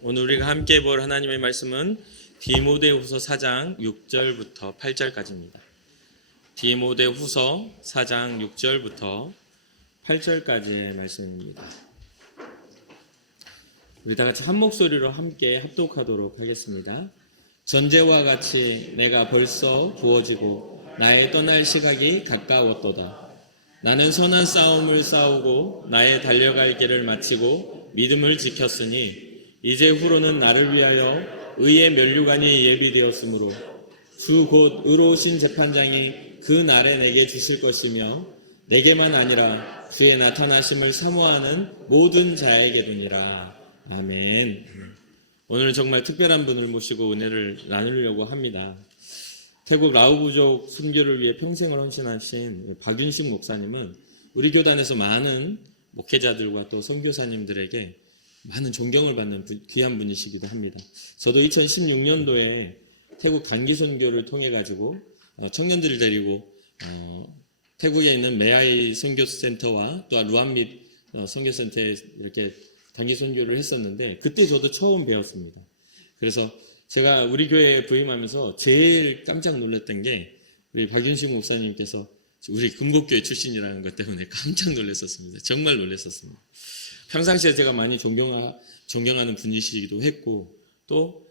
오늘 우리가 함께 볼 하나님의 말씀은 디모데후서 4장 6절부터 8절까지입니다. 디모데후서 4장 6절부터 8절까지의 말씀입니다. 우리 다 같이 한 목소리로 함께 합독하도록 하겠습니다. 전제와 같이 내가 벌써 부어지고 나의 떠날 시각이 가까웠도다. 나는 선한 싸움을 싸우고 나의 달려갈 길을 마치고 믿음을 지켰으니 이제 후로는 나를 위하여 의의 면류관이 예비되었으므로 주 곧 의로우신 재판장이 그 날에 내게 주실 것이며 내게만 아니라 주의 나타나심을 사모하는 모든 자에게도니라. 아멘. 오늘은 정말 특별한 분을 모시고 은혜를 나누려고 합니다. 태국 라오부족 순교를 위해 평생을 헌신하신 박윤식 목사님은 우리 교단에서 많은 목회자들과 또 선교사님들에게 많은 존경을 받는 귀한 분이시기도 합니다. 저도 2016년도에 태국 단기 선교를 통해 가지고 청년들을 데리고 태국에 있는 메아이 선교센터와 또 루안밋 선교센터에 이렇게 단기 선교를 했었는데 그때 저도 처음 배웠습니다. 그래서 제가 우리 교회에 부임하면서 제일 깜짝 놀랐던 게 우리 박윤식 목사님께서 우리 금곡교회 출신이라는 것 때문에 깜짝 놀랐었습니다. 정말 놀랐었습니다. 평상시에 제가 많이 존경하는 분이시기도 했고 또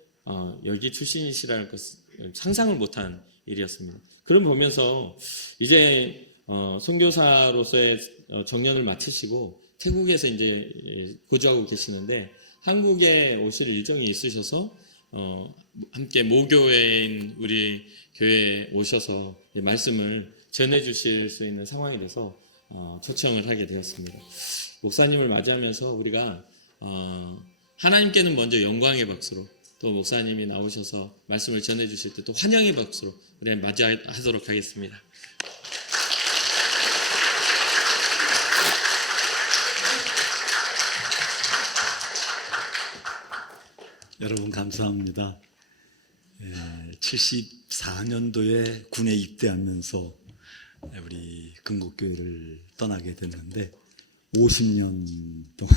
여기 출신이시라는 것을 상상을 못한 일이었습니다. 그걸 보면서 이제 선교사로서의 정년을 마치시고 태국에서 이제 거주하고 계시는데 한국에 오실 일정이 있으셔서 함께 모교회인 우리 교회에 오셔서 말씀을 전해 주실 수 있는 상황이 돼서 초청을 하게 되었습니다. 목사님을 맞이하면서 우리가 하나님께는 먼저 영광의 박수로 또 목사님이 나오셔서 말씀을 전해 주실 때 또 환영의 박수로 우리 맞이하도록 하겠습니다. 여러분 감사합니다. 74년도에 군에 입대하면서 우리 금곡교회를 떠나게 됐는데 50년 동안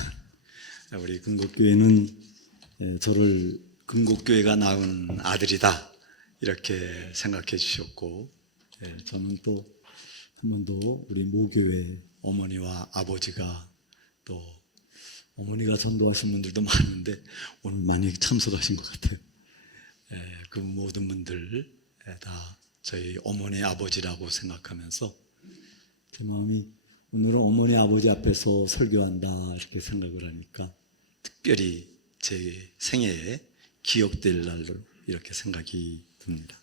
우리 금곡교회는 저를 금곡교회가 낳은 아들이다 이렇게 생각해 주셨고 저는 또 한 번도 우리 모교회 어머니와 아버지가 또 어머니가 전도하신 분들도 많은데 오늘 많이 참석하신 것 같아요. 그 모든 분들 다 저희 어머니 아버지라고 생각하면서 제 마음이 오늘은 어머니 아버지 앞에서 설교한다 이렇게 생각을 하니까 특별히 제 생애에 기억될 날로 이렇게 생각이 듭니다.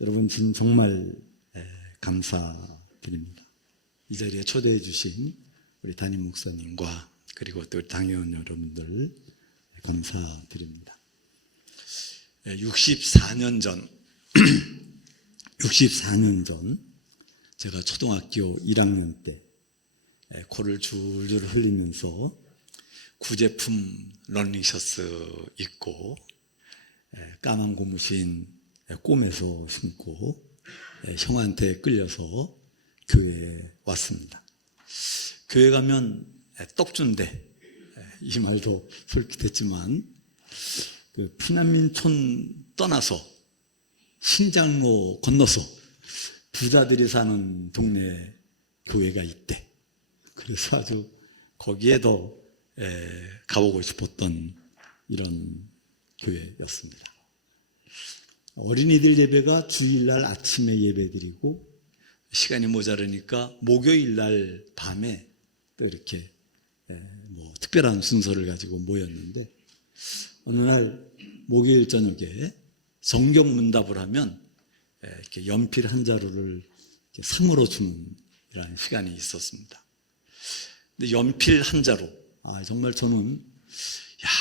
여러분 지금 정말 감사드립니다. 이 자리에 초대해 주신 우리 담임 목사님과 그리고 또 당회원 여러분들 감사드립니다. 64년 전 64년 전 제가 초등학교 1학년 때 코를 줄줄 흘리면서 구제품 러닝셔츠 입고 까만 고무신 꼼에서 신고 형한테 끌려서 교회에 왔습니다. 교회 가면 떡 준대. 이 말도 솔깃했지만 그 피난민촌 떠나서 신장로 건너서 부자들이 사는 동네 교회가 있대. 그래서 아주 거기에 더 가보고 싶었던 이런 교회였습니다. 어린이들 예배가 주일날 아침에 예배드리고 시간이 모자르니까 목요일날 밤에 또 이렇게 특별한 순서를 가지고 모였는데 어느 날 목요일 저녁에 성경 문답을 하면 이렇게 연필 한 자루를 이렇게 상으로 주는 이런 시간이 있었습니다. 근데 연필 한 자루, 정말 저는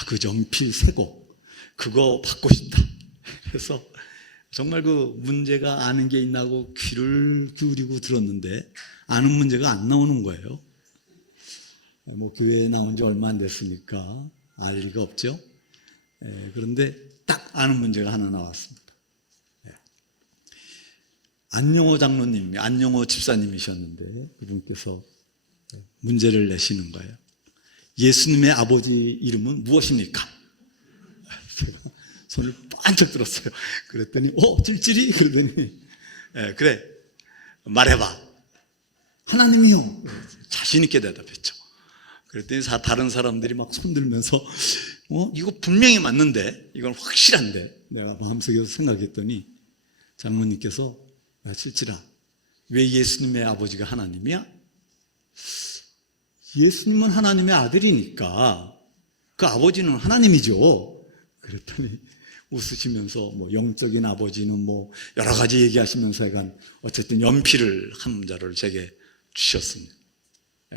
그 연필 새거 그거 받고 싶다. 그래서 정말 그 문제가 아는 게 있나고 귀를 기울이고 들었는데 아는 문제가 안 나오는 거예요. 뭐 교회에 나온 지 얼마 안 됐으니까 알 리가 없죠. 그런데 딱 아는 문제가 하나 나왔습니다. 안영호 장로님, 안영호 집사님이셨는데 그분께서 문제를 내시는 거예요. 예수님의 아버지 이름은 무엇입니까? 손을 반짝 들었어요. 그랬더니 찔찔이? 그러더니 그래 말해봐. 하나님이요. 자신 있게 대답했죠. 그랬더니 다른 사람들이 막 손들면서 이거 분명히 맞는데, 이건 확실한데, 내가 마음속에서 생각했더니 장모님께서 야 찔찔아, 왜 예수님의 아버지가 하나님이야? 예수님은 하나님의 아들이니까 그 아버지는 하나님이죠. 그랬더니 웃으시면서 영적인 아버지는 여러 가지 얘기하시면서 약간 어쨌든 연필을 한 문자를 제게 주셨습니다.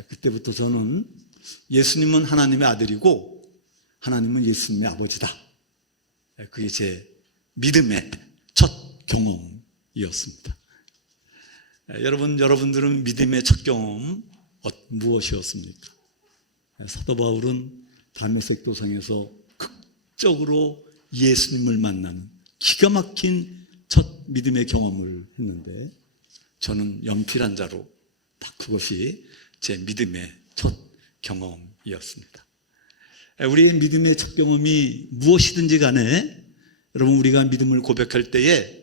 그때부터 저는 예수님은 하나님의 아들이고 하나님은 예수님의 아버지다. 그게 제 믿음의 첫 경험이었습니다. 여러분들은 믿음의 첫 경험 무엇이었습니까? 사도 바울은 다메섹 도상에서 극적으로 예수님을 만나는 기가 막힌 첫 믿음의 경험을 했는데, 저는 연필 한 자로 딱 그것이 제 믿음의 첫 경험이었습니다. 우리의 믿음의 첫 경험이 무엇이든지 간에 여러분, 우리가 믿음을 고백할 때에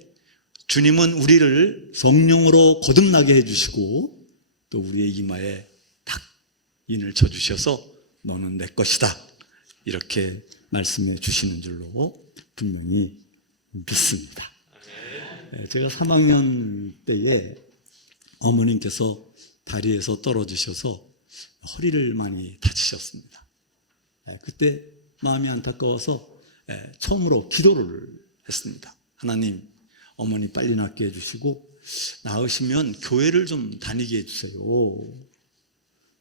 주님은 우리를 성령으로 거듭나게 해주시고 또 우리의 이마에 탁 인을 쳐주셔서 너는 내 것이다, 이렇게 말씀해 주시는 줄로 분명히 믿습니다. 제가 3학년 때에 어머님께서 다리에서 떨어지셔서 허리를 많이 다치셨습니다. 그때 마음이 안타까워서 처음으로 기도를 했습니다. 하나님, 어머니 빨리 낫게 해주시고 나으시면 교회를 좀 다니게 해주세요.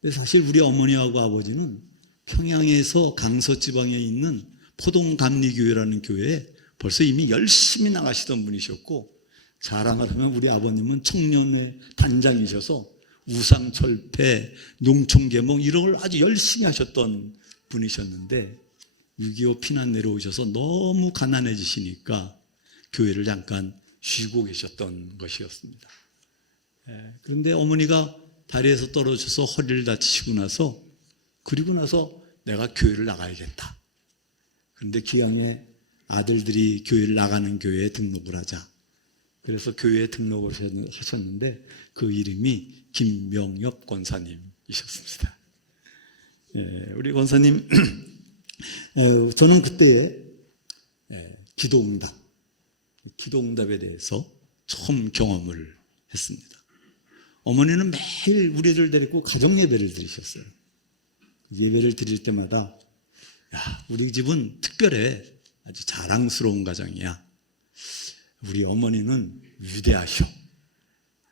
근데 사실 우리 어머니하고 아버지는 평양에서 강서지방에 있는 포동감리교회라는 교회에 벌써 이미 열심히 나가시던 분이셨고, 자랑을 하면 우리 아버님은 청년회 단장이셔서 우상철폐, 농촌개몽 이런 걸 아주 열심히 하셨던 분이셨는데 6.25 피난 내려오셔서 너무 가난해지시니까 교회를 잠깐 쉬고 계셨던 것이었습니다. 그런데 어머니가 다리에서 떨어져서 허리를 다치시고 나서, 그리고 나서 내가 교회를 나가야겠다. 그런데 기왕에 아들들이 교회를 나가는 교회에 등록을 하자. 그래서 교회에 등록을 하셨는데 그 이름이 김명엽 권사님이셨습니다. 우리 권사님, 저는 그때에 기도응답에 대해서 처음 경험을 했습니다. 어머니는 매일 우리를 데리고 가정예배를 드리셨어요. 예배를 드릴 때마다 우리 집은 특별해, 아주 자랑스러운 가정이야. 우리 어머니는 위대하셔.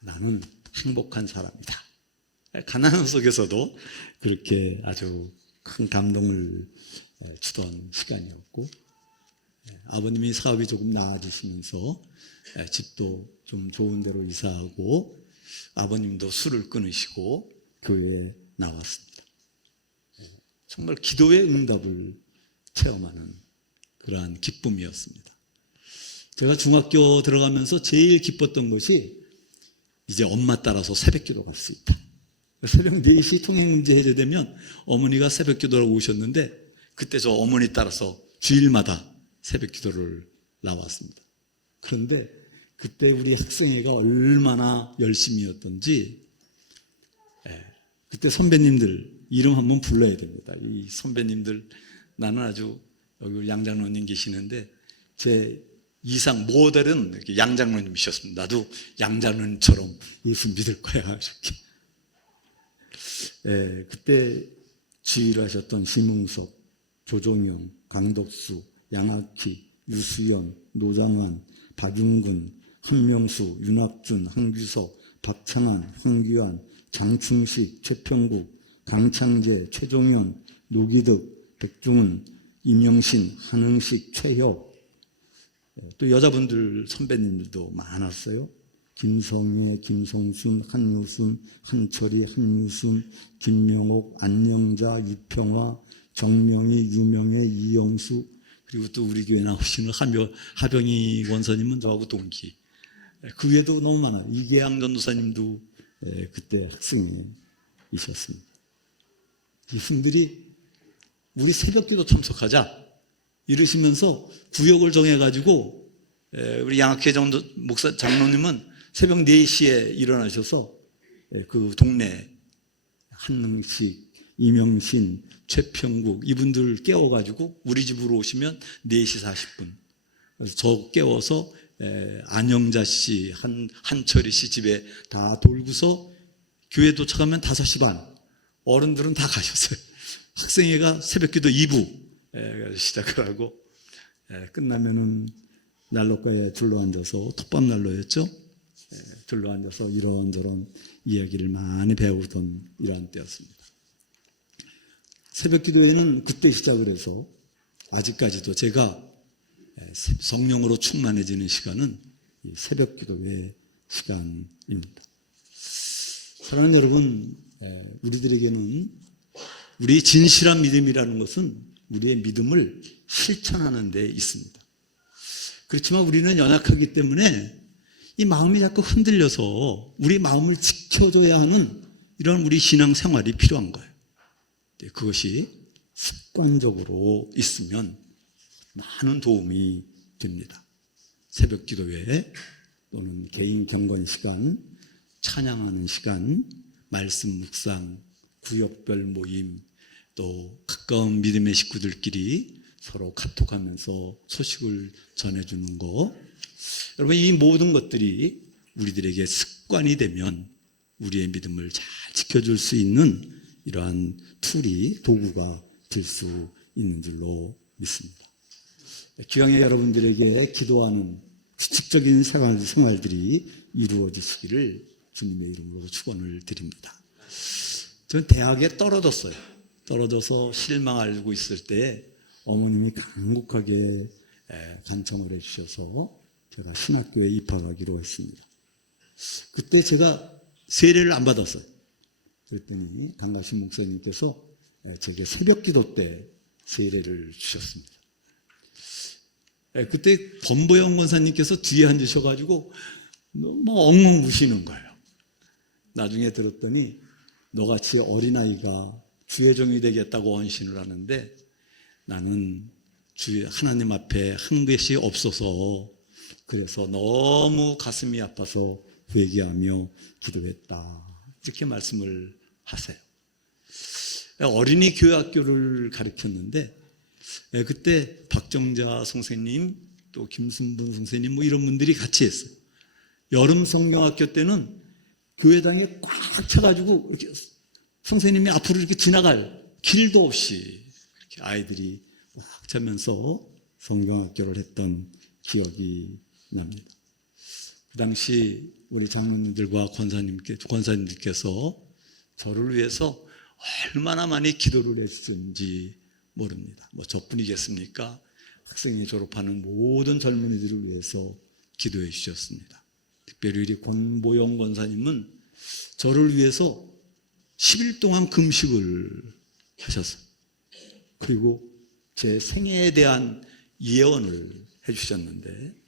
나는 행복한 사람이다. 가난한 속에서도 그렇게 아주 큰 감동을 주던 시간이었고, 아버님이 사업이 조금 나아지시면서 집도 좀 좋은 데로 이사하고 아버님도 술을 끊으시고 교회에 나왔습니다. 정말 기도의 응답을 체험하는 그러한 기쁨이었습니다. 제가 중학교 들어가면서 제일 기뻤던 것이 이제 엄마 따라서 새벽기도 갈 수 있다. 새벽 4시 통행문제 해제되면 어머니가 새벽기도라고 오셨는데, 그때 저 어머니 따라서 주일마다 새벽기도를 나왔습니다. 그런데 그때 우리 학생회가 얼마나 열심이었던지, 그때 선배님들 이름 한번 불러야 됩니다. 이 선배님들, 나는 아주 여기 양장로님 계시는데 제 이상 모델은 양장로님이셨습니다. 나도 양장로님처럼 예수 믿을 거야, 이렇게. 그때 지휘를 하셨던 심웅석, 조종영, 강덕수, 양학희, 유수연, 노장환, 박윤근, 한명수, 윤학준, 한규석, 박창환, 황규환, 장충식, 최평국, 강창재, 최종현, 노기득, 백중은, 임영신, 한흥식, 최협, 또 여자분들 선배님들도 많았어요. 김성애, 김성순, 한유순, 한철이, 한유순, 김명옥, 안영자, 유평화, 정명희, 유명애, 이영수, 그리고 또 우리 교회 나오시는 하병희 원사님은 저하고 동기. 그 외에도 너무 많아요. 이계양 전도사님도 그때 학생이셨습니다. 이분들이 우리 새벽기도 참석하자. 이러시면서 구역을 정해가지고 우리 양학회 목사 장로님은 새벽 4시에 일어나셔서 그 동네 한능식, 이명신, 최평국 이분들 깨워가지고 우리 집으로 오시면 4시 40분. 그래서 저 깨워서 안영자 씨, 한철희 씨 집에 다 돌고서 교회 도착하면 5시 반. 어른들은 다 가셨어요. 학생회가 새벽기도 2부 시작을 하고 끝나면은 난로가에 둘러앉아서 톱밥난로였죠. 둘러앉아서 이런저런 이야기를 많이 배우던 이러한 때였습니다. 새벽기도회는 그때 시작을 해서 아직까지도 제가 성령으로 충만해지는 시간은 이 새벽기도회 시간입니다. 사랑하는 여러분, 우리들에게는 우리의 진실한 믿음이라는 것은 우리의 믿음을 실천하는 데 있습니다. 그렇지만 우리는 연약하기 때문에 이 마음이 자꾸 흔들려서 우리 마음을 지켜줘야 하는 이런 우리 신앙 생활이 필요한 거예요. 그것이 습관적으로 있으면 많은 도움이 됩니다. 새벽 기도회 또는 개인 경건 시간, 찬양하는 시간, 말씀 묵상, 구역별 모임, 또 가까운 믿음의 식구들끼리 서로 카톡하면서 소식을 전해주는 거. 여러분, 이 모든 것들이 우리들에게 습관이 되면 우리의 믿음을 잘 지켜줄 수 있는 이러한 툴이, 도구가 될 수 있는 줄로 믿습니다. 기왕에 여러분들에게 기도하는 규칙적인 생활들이 이루어지시기를 주님의 이름으로 축원을 드립니다. 저는 대학에 떨어져서 실망하고 있을 때 어머님이 간곡하게 간청을 해주셔서 제가 신학교에 입학하기로 했습니다. 그때 제가 세례를 안 받았어요. 그랬더니 강가신 목사님께서 제게 새벽 기도 때 세례를 주셨습니다. 그때 권보영 권사님께서 뒤에 앉으셔가지고 뭐 엉엉 우시는 거예요. 나중에 들었더니 너같이 어린아이가 주의 종이 되겠다고 헌신을 하는데 나는 하나님 앞에 한 것이 없어서 그래서 너무 가슴이 아파서 회개하며 기도했다. 이렇게 말씀을 하세요. 어린이 교회학교를 가르쳤는데 그때 박정자 선생님 또 김순분 선생님 뭐 이런 분들이 같이 했어요. 여름 성경학교 때는 교회당에 꽉 차가지고 이렇게 선생님이 앞으로 이렇게 지나갈 길도 없이 이렇게 아이들이 꽉 차면서 성경학교를 했던 기억이 납니다. 그 당시 우리 장로님들과 권사님들께서 저를 위해서 얼마나 많이 기도를 했는지 모릅니다. 뭐 저뿐이겠습니까? 학생회 졸업하는 모든 젊은이들을 위해서 기도해 주셨습니다. 특별히 우리 권보영 권사님은 저를 위해서 10일 동안 금식을 하셨어요. 그리고 제 생애에 대한 예언을 해주셨는데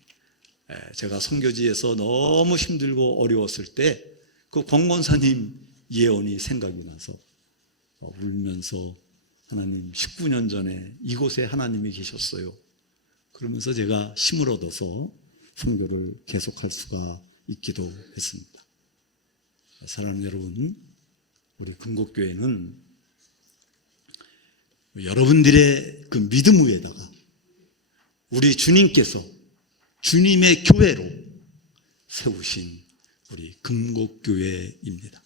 제가 선교지에서 너무 힘들고 어려웠을 때 그 권권사님 예언이 생각이 나서 울면서 하나님 19년 전에 이곳에 하나님이 계셨어요. 그러면서 제가 힘을 얻어서 선교를 계속할 수가 있기도 했습니다. 사랑하는 여러분, 우리 금곡교회는 여러분들의 그 믿음 위에다가 우리 주님께서 주님의 교회로 세우신 우리 금곡교회입니다.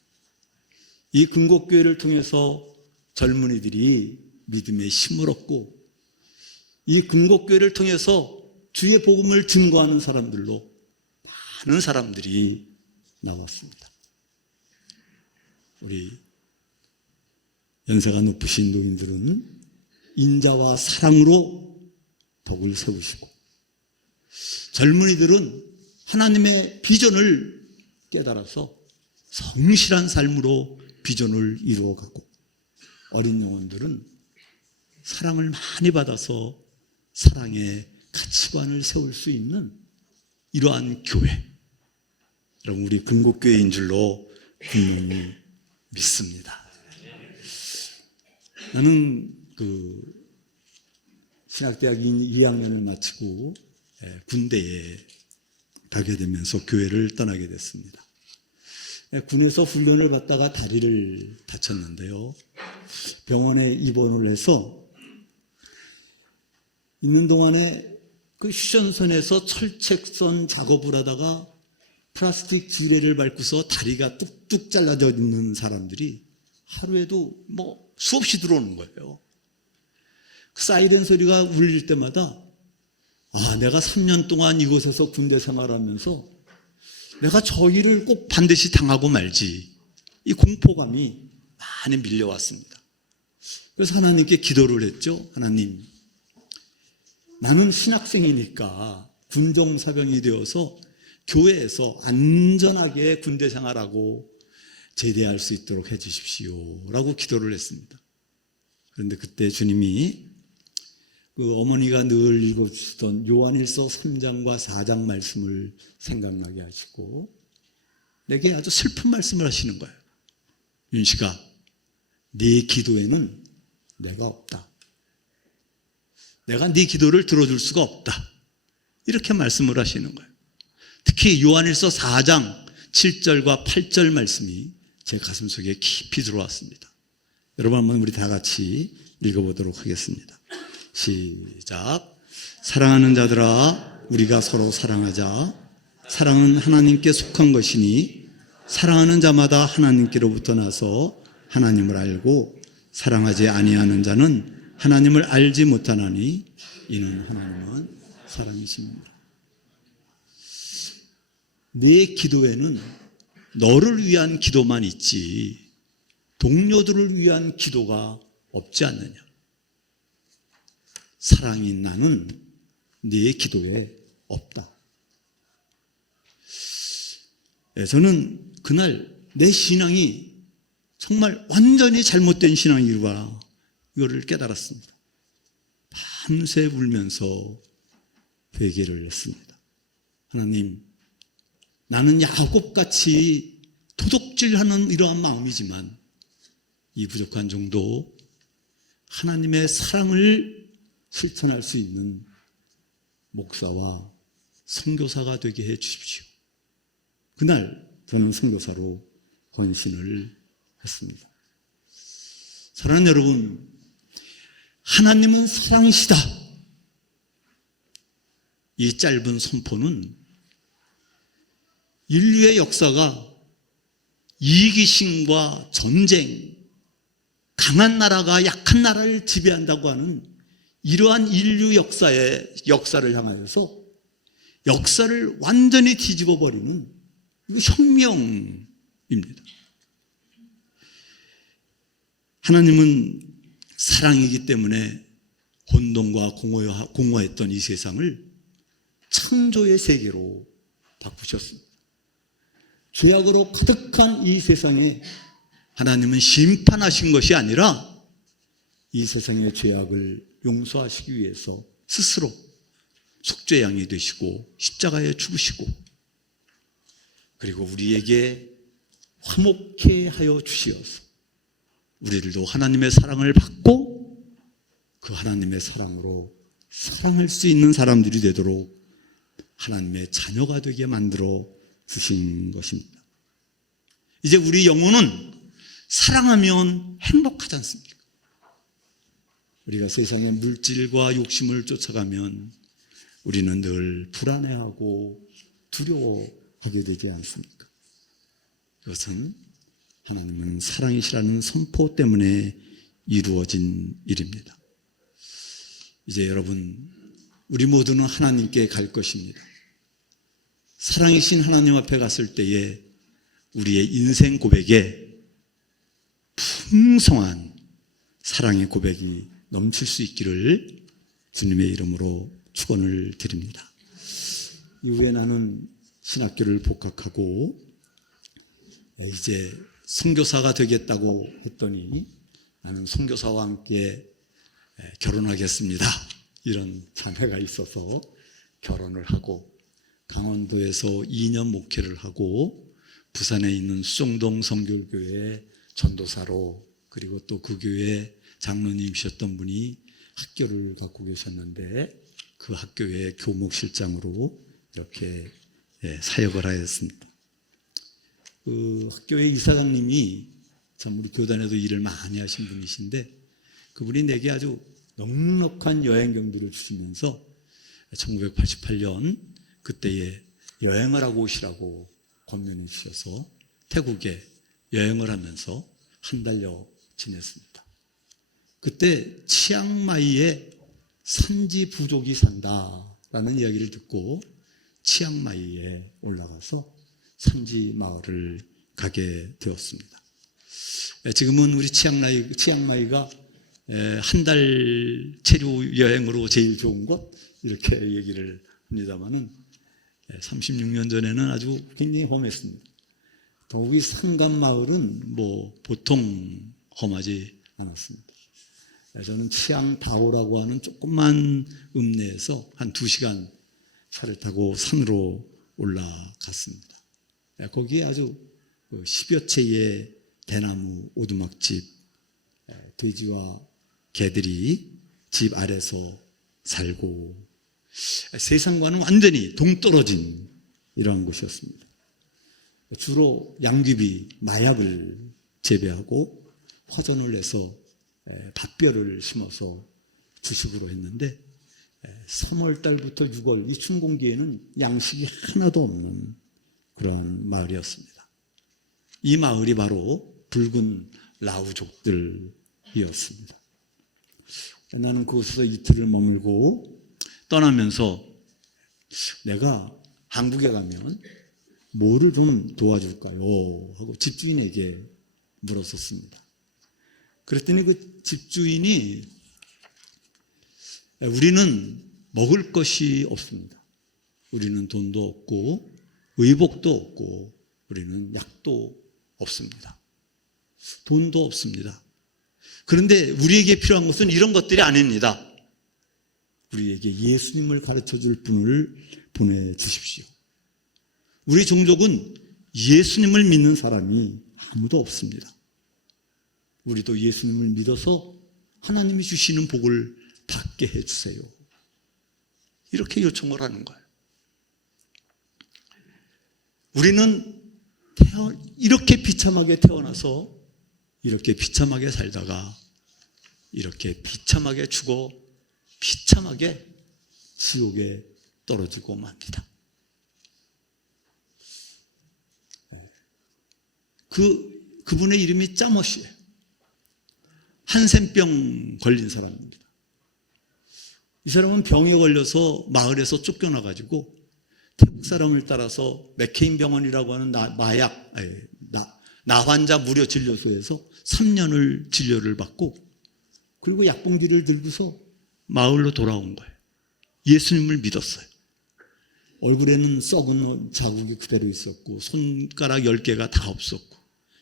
이 금곡교회를 통해서 젊은이들이 믿음의 힘을 얻고 이 금곡교회를 통해서 주의 복음을 증거하는 사람들로 많은 사람들이 나왔습니다. 우리 연세가 높으신 노인들은 인자와 사랑으로 덕을 세우시고 젊은이들은 하나님의 비전을 깨달아서 성실한 삶으로 비전을 이루어가고 어린 영혼들은 사랑을 많이 받아서 사랑의 가치관을 세울 수 있는 이러한 교회, 여러분 우리 금곡교회인 줄로 분명히 믿습니다. 나는 신학대학 2학년을 마치고 군대에 가게 되면서 교회를 떠나게 됐습니다. 군에서 훈련을 받다가 다리를 다쳤는데요. 병원에 입원을 해서 있는 동안에 그 휴전선에서 철책선 작업을 하다가 플라스틱 지뢰를 밟고서 다리가 뚝뚝 잘라져 있는 사람들이 하루에도 뭐 수없이 들어오는 거예요. 그 사이렌 소리가 울릴 때마다 내가 3년 동안 이곳에서 군대 생활하면서 내가 저 일을 꼭 반드시 당하고 말지, 이 공포감이 많이 밀려왔습니다. 그래서 하나님께 기도를 했죠. 하나님, 나는 신학생이니까 군종사병이 되어서 교회에서 안전하게 군대 생활하고 제대할 수 있도록 해주십시오 라고 기도를 했습니다. 그런데 그때 주님이 그 어머니가 늘 읽어주시던 요한일서 3장과 4장 말씀을 생각나게 하시고 내게 아주 슬픈 말씀을 하시는 거예요. 윤식아, 네 기도에는 내가 없다. 내가 네 기도를 들어줄 수가 없다. 이렇게 말씀을 하시는 거예요. 특히 요한일서 4장 7절과 8절 말씀이 제 가슴속에 깊이 들어왔습니다. 여러분 한번 우리 다 같이 읽어보도록 하겠습니다. 시작. 사랑하는 자들아, 우리가 서로 사랑하자. 사랑은 하나님께 속한 것이니 사랑하는 자마다 하나님께로부터 나서 하나님을 알고 사랑하지 아니하는 자는 하나님을 알지 못하나니 이는 하나님은 사랑이십니다. 내 기도에는 너를 위한 기도만 있지 동료들을 위한 기도가 없지 않느냐. 사랑인 나는 네 기도에 없다. 저는 그날 내 신앙이 정말 완전히 잘못된 신앙이구나, 이거를 깨달았습니다. 밤새 울면서 회개를 했습니다. 하나님, 나는 야곱같이 도둑질하는 이러한 마음이지만 이 부족한 정도 하나님의 사랑을 실천할 수 있는 목사와 선교사가 되게 해 주십시오. 그날 저는 선교사로 헌신을 했습니다. 사랑하는 여러분, 하나님은 사랑이시다. 이 짧은 선포는 인류의 역사가 이기심과 전쟁, 강한 나라가 약한 나라를 지배한다고 하는 이러한 인류 역사를 향하여서 역사를 완전히 뒤집어 버리는 혁명입니다. 하나님은 사랑이기 때문에 혼돈과 공허했던 이 세상을 창조의 세계로 바꾸셨습니다. 죄악으로 가득한 이 세상에 하나님은 심판하신 것이 아니라 이 세상의 죄악을 용서하시기 위해서 스스로 속죄양이 되시고 십자가에 죽으시고 그리고 우리에게 화목케 하여 주시어서 우리들도 하나님의 사랑을 받고 그 하나님의 사랑으로 사랑할 수 있는 사람들이 되도록 하나님의 자녀가 되게 만들어 주신 것입니다. 이제 우리 영혼은 사랑하면 행복하지 않습니까? 우리가 세상의 물질과 욕심을 쫓아가면 우리는 늘 불안해하고 두려워하게 되지 않습니까? 이것은 하나님은 사랑이시라는 선포 때문에 이루어진 일입니다. 이제 여러분, 우리 모두는 하나님께 갈 것입니다. 사랑이신 하나님 앞에 갔을 때에 우리의 인생 고백에 풍성한 사랑의 고백이 넘칠 수 있기를 주님의 이름으로 축원을 드립니다. 이후에 나는 신학교를 복학하고 이제 선교사가 되겠다고 했더니 나는 선교사와 함께 결혼하겠습니다. 이런 자매가 있어서 결혼을 하고 강원도에서 2년 목회를 하고 부산에 있는 수정동 성결교회 전도사로 그리고 또 그 교회 장로님이셨던 분이 학교를 갖고 계셨는데 그 학교의 교목실장으로 이렇게 사역을 하였습니다. 그 학교의 이사장님이 참 우리 교단에도 일을 많이 하신 분이신데 그분이 내게 아주 넉넉한 여행 경비를 주시면서 1988년 그때에 여행을 하고 오시라고 권면해 주셔서 태국에 여행을 하면서 한 달여 지냈습니다. 그때 치앙마이에 산지 부족이 산다라는 이야기를 듣고 치앙마이에 올라가서 산지 마을을 가게 되었습니다. 지금은 우리 치앙마이가 한 달 체류 여행으로 제일 좋은 곳 이렇게 얘기를 합니다만은 36년 전에는 아주 굉장히 험했습니다. 더욱이 상간마을은 뭐 보통 험하지 않았습니다. 저는 치앙다오라고 하는 조그만 읍내에서 한 2시간 차를 타고 산으로 올라갔습니다. 거기에 아주 10여 채의 대나무 오두막집, 돼지와 개들이 집 아래서 살고 세상과는 완전히 동떨어진 이러한 곳이었습니다. 주로 양귀비, 마약을 재배하고 화전을 내서 밭벼를 심어서 주식으로 했는데 3월 달부터 6월 이 춘공기에는 양식이 하나도 없는 그러한 마을이었습니다. 이 마을이 바로 붉은 라우족들이었습니다. 나는 그곳에서 이틀을 머물고 떠나면서 내가 한국에 가면 뭐를 좀 도와줄까요? 하고 집주인에게 물었었습니다. 그랬더니 그 집주인이 우리는 먹을 것이 없습니다. 우리는 돈도 없고 의복도 없고 우리는 약도 없습니다. 돈도 없습니다. 그런데 우리에게 필요한 것은 이런 것들이 아닙니다. 우리에게 예수님을 가르쳐줄 분을 보내주십시오. 우리 종족은 예수님을 믿는 사람이 아무도 없습니다. 우리도 예수님을 믿어서 하나님이 주시는 복을 받게 해주세요. 이렇게 요청을 하는 거예요. 우리는 이렇게 비참하게 태어나서 이렇게 비참하게 살다가 이렇게 비참하게 죽어 비참하게 지옥에 떨어지고 맙니다. 그분의 이름이 짜머시예요. 한센병 걸린 사람입니다. 이 사람은 병에 걸려서 마을에서 쫓겨나가지고 태국 사람을 따라서 맥케인 병원이라고 하는 나환자 무료 진료소에서 3년을 진료를 받고 그리고 약봉지를 들고서 마을로 돌아온 거예요. 예수님을 믿었어요. 얼굴에는 썩은 자국이 그대로 있었고 손가락 10개가 다 없었고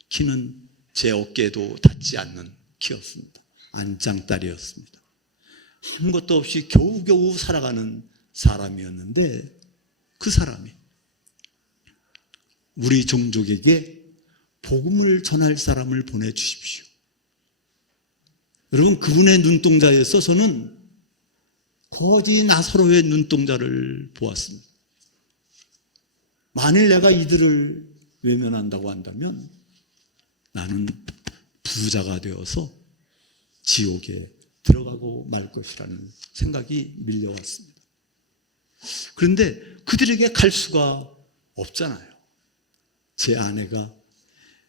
키는 제 어깨에도 닿지 않는 키였습니다. 안짱딸이었습니다. 아무것도 없이 겨우겨우 살아가는 사람이었는데 그 사람이 우리 종족에게 복음을 전할 사람을 보내주십시오. 여러분 그분의 눈동자에서 저는 거지 나사로의 눈동자를 보았습니다. 만일 내가 이들을 외면한다고 한다면 나는 부자가 되어서 지옥에 들어가고 말 것이라는 생각이 밀려왔습니다. 그런데 그들에게 갈 수가 없잖아요. 제 아내가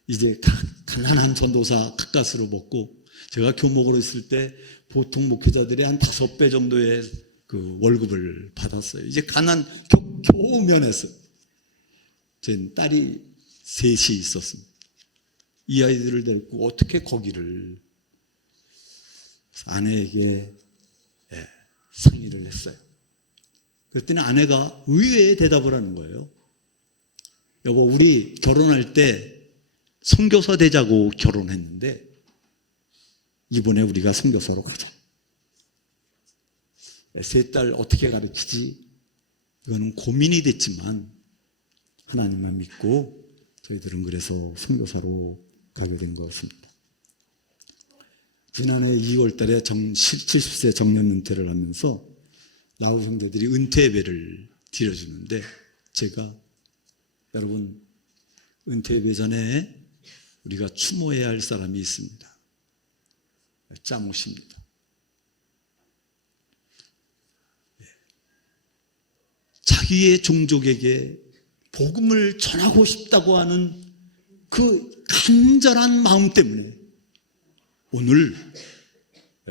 이제 가난한 전도사 가까스로 먹고 제가 교목으로 있을 때 보통 목회자들의 한 5배 정도의 그 월급을 받았어요. 이제 겨우 면했어요. 제 딸이 셋이 있었습니다. 이 아이들을 데리고 어떻게 거기를 아내에게 상의를 했어요. 그랬더니 아내가 의외의 대답을 하는 거예요. 여보, 우리 결혼할 때 선교사 되자고 결혼했는데 이번에 우리가 선교사로 가자. 세 딸 어떻게 가르치지? 이거는 고민이 됐지만 하나님만 믿고 저희들은 그래서 선교사로 가게 된 것입니다. 지난해 2월 달에 70세 정년 은퇴를 하면서 나우 성도들이 은퇴 예배를 드려주는데 제가 여러분 은퇴 예배 전에 우리가 추모해야 할 사람이 있습니다. 짜모십니다. 자기의 종족에게 복음을 전하고 싶다고 하는 그 간절한 마음 때문에 오늘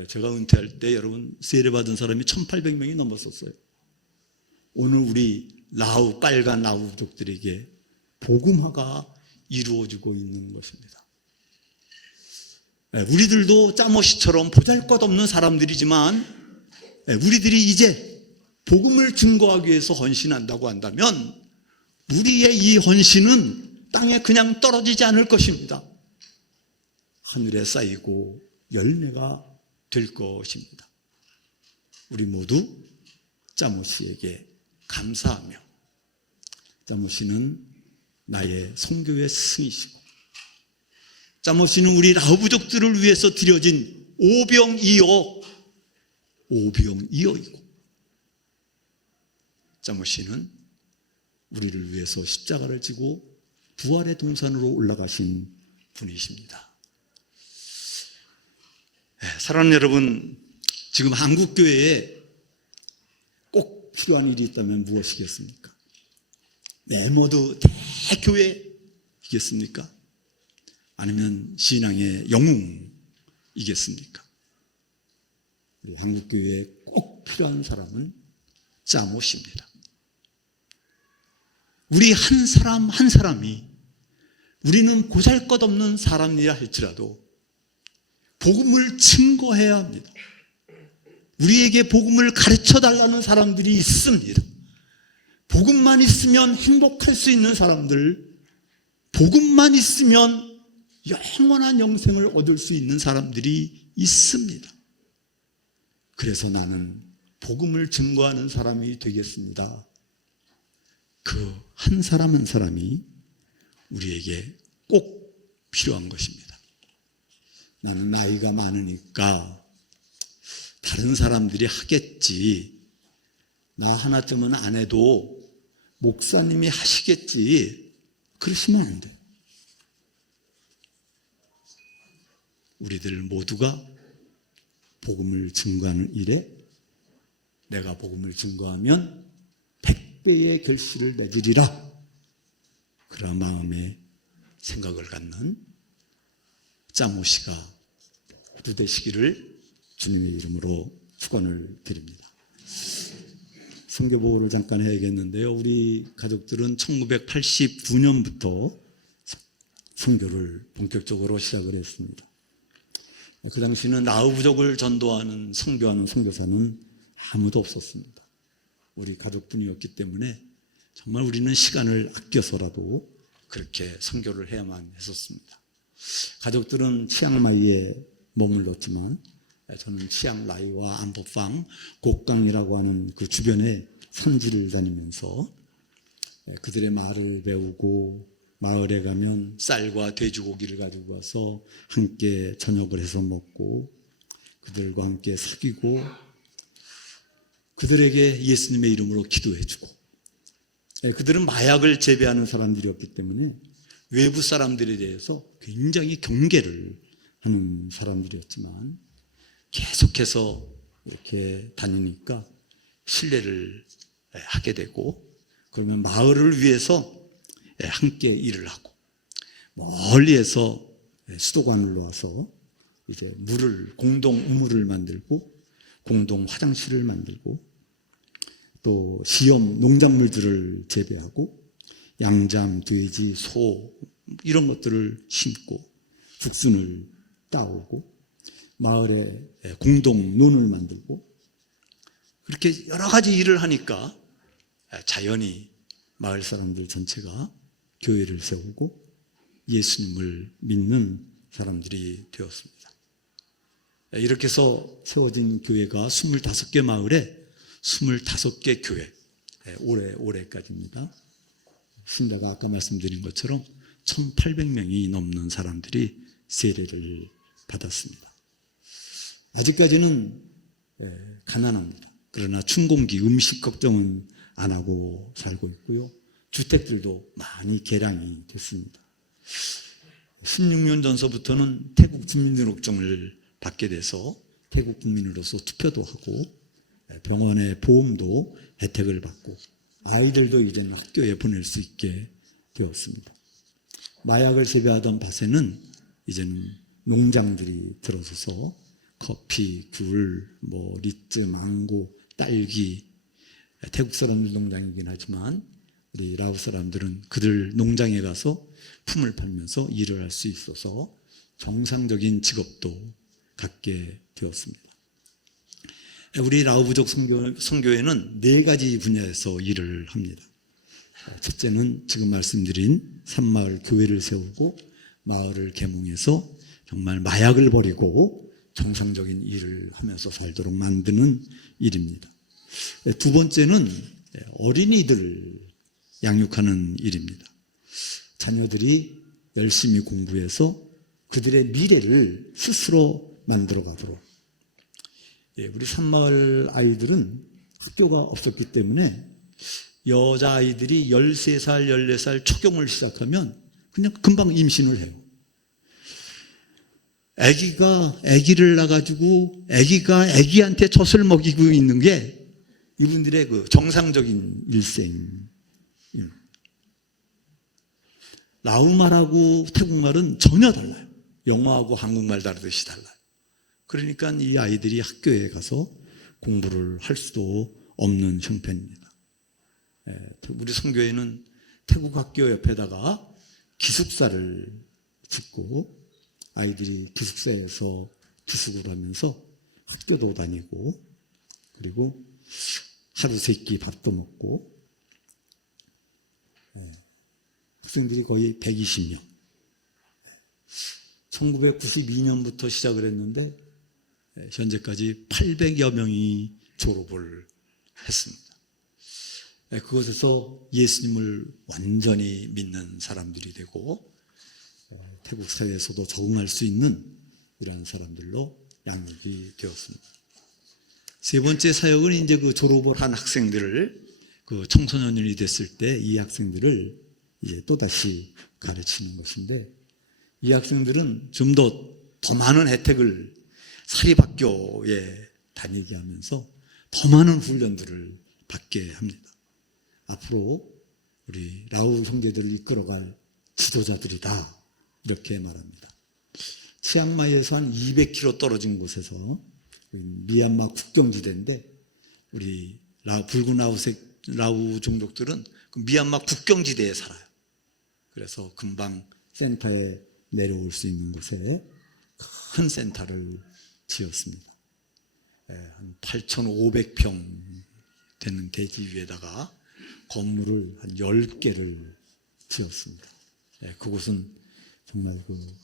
제가 은퇴할 때 여러분 세례받은 사람이 1800명이 넘었었어요. 오늘 우리 빨간 라우 부족들에게 복음화가 이루어지고 있는 것입니다. 우리들도 짜모시처럼 보잘것없는 사람들이지만 우리들이 이제 복음을 증거하기 위해서 헌신한다고 한다면 우리의 이 헌신은 땅에 그냥 떨어지지 않을 것입니다. 하늘에 쌓이고 열매가 될 것입니다. 우리 모두 짜모씨에게 감사하며, 짜모씨는 나의 선교의 스승이시고 짜모씨는 우리 라우부족들을 위해서 드려진 오병이어이고 짜모씨는 우리를 위해서 십자가를 지고 부활의 동산으로 올라가신 분이십니다. 사랑하는 여러분, 지금 한국교회에 꼭 필요한 일이 있다면 무엇이겠습니까? 모두 대교회이겠습니까? 아니면 신앙의 영웅이겠습니까? 우리 한국교회에 꼭 필요한 사람은 짜모씨입니다. 우리 한 사람 한 사람이 우리는 보잘것없는 사람이라 할지라도 복음을 증거해야 합니다. 우리에게 복음을 가르쳐달라는 사람들이 있습니다. 복음만 있으면 행복할 수 있는 사람들, 복음만 있으면 영원한 영생을 얻을 수 있는 사람들이 있습니다. 그래서 나는 복음을 증거하는 사람이 되겠습니다. 그 한 사람 한 사람이 우리에게 꼭 필요한 것입니다. 나는 나이가 많으니까 다른 사람들이 하겠지, 나 하나쯤은 안 해도 목사님이 하시겠지, 그러시면 안 돼. 우리들 모두가 복음을 증거하는 일에 내가 복음을 증거하면 100배의 결실을 맺으리라, 그런 마음의 생각을 갖는 짜모씨가 모두 되시기를 주님의 이름으로 축원을 드립니다. 선교보고를 잠깐 해야겠는데요. 우리 가족들은 1989년부터 선교를 본격적으로 시작을 했습니다. 그 당시는 나우부족을 전도하는, 선교하는 선교사는 아무도 없었습니다. 우리 가족뿐이었기 때문에 정말 우리는 시간을 아껴서라도 그렇게 선교를 해야만 했었습니다. 가족들은 치앙마이에 머물렀지만 저는 치앙라이와 안보팡, 곡강이라고 하는 그 주변에 산지를 다니면서 그들의 말을 배우고 마을에 가면 쌀과 돼지고기를 가지고 와서 함께 저녁을 해서 먹고 그들과 함께 사귀고 그들에게 예수님의 이름으로 기도해주고, 그들은 마약을 재배하는 사람들이었기 때문에 외부 사람들에 대해서 굉장히 경계를 하는 사람들이었지만 계속해서 이렇게 다니니까 신뢰를 하게 되고, 그러면 마을을 위해서 함께 일을 하고, 멀리에서 수도관을 놓아서 이제 공동 우물을 만들고 공동 화장실을 만들고 또 시험 농작물들을 재배하고 양잠, 돼지, 소 이런 것들을 심고 죽순을 따오고 마을에 공동 논을 만들고 그렇게 여러 가지 일을 하니까 자연히 마을 사람들 전체가 교회를 세우고 예수님을 믿는 사람들이 되었습니다. 이렇게 해서 세워진 교회가 25개 마을에 25개 교회, 올해까지입니다. 신자가 아까 말씀드린 것처럼 1800명이 넘는 사람들이 세례를 받았습니다. 아직까지는 가난합니다. 그러나 춘공기 음식 걱정은 안 하고 살고 있고요. 주택들도 많이 개량이 됐습니다. 16년 전서부터는 태국 주민등록증을 받게 돼서 태국 국민으로서 투표도 하고 병원의 보험도 혜택을 받고 아이들도 이제는 학교에 보낼 수 있게 되었습니다. 마약을 재배하던 밭에는 이제는 농장들이 들어서서 커피, 귤, 리츠, 망고, 딸기, 태국 사람들 농장이긴 하지만 우리 라오스 사람들은 그들 농장에 가서 품을 팔면서 일을 할 수 있어서 정상적인 직업도 갖게 되었습니다. 우리 라오부족 선교회는 4가지 분야에서 일을 합니다. 첫째는 지금 말씀드린 산마을 교회를 세우고 마을을 계몽해서 정말 마약을 버리고 정상적인 일을 하면서 살도록 만드는 일입니다. 두 번째는 어린이들을 양육하는 일입니다. 자녀들이 열심히 공부해서 그들의 미래를 스스로 만들어 가도록. 우리 산마을 아이들은 학교가 없었기 때문에 여자아이들이 13살, 14살 초경을 시작하면 그냥 금방 임신을 해요. 아기를 낳아가지고 아기한테 젖을 먹이고 있는 게 이분들의 그 정상적인 일생. 라오말하고 태국말은 전혀 달라요. 영어하고 한국말 다르듯이 달라요. 그러니까 이 아이들이 학교에 가서 공부를 할 수도 없는 형편입니다. 우리 선교회는 태국 학교 옆에다가 기숙사를 짓고 아이들이 기숙사에서 투숙을 하면서 학교도 다니고 그리고 하루 3끼 밥도 먹고 학생들이 거의 120명. 1992년부터 시작을 했는데 현재까지 800여 명이 졸업을 했습니다. 그곳에서 예수님을 완전히 믿는 사람들이 되고 태국 사회에서도 적응할 수 있는 이러한 사람들로 양육이 되었습니다. 세 번째 사역은 이제 그 졸업을 한 학생들을 그 청소년이 됐을 때 이 학생들을 이제 또다시 가르치는 것인데 이 학생들은 좀 더 많은 혜택을 사립학교에 다니게 하면서 더 많은 훈련들을 받게 합니다. 앞으로 우리 라오 형제들을 이끌어갈 지도자들이다 이렇게 말합니다. 치앙마이에서 한 200km 떨어진 곳에서 미얀마 국경지대인데 우리 붉은 라오 종족들은 그 미얀마 국경지대에 살아요. 그래서 금방 센터에 내려올 수 있는 곳에 큰 센터를 지었습니다. 한 8,500평 되는 대지 위에다가 건물을 한 10개를 지었습니다. 그곳은 정말 그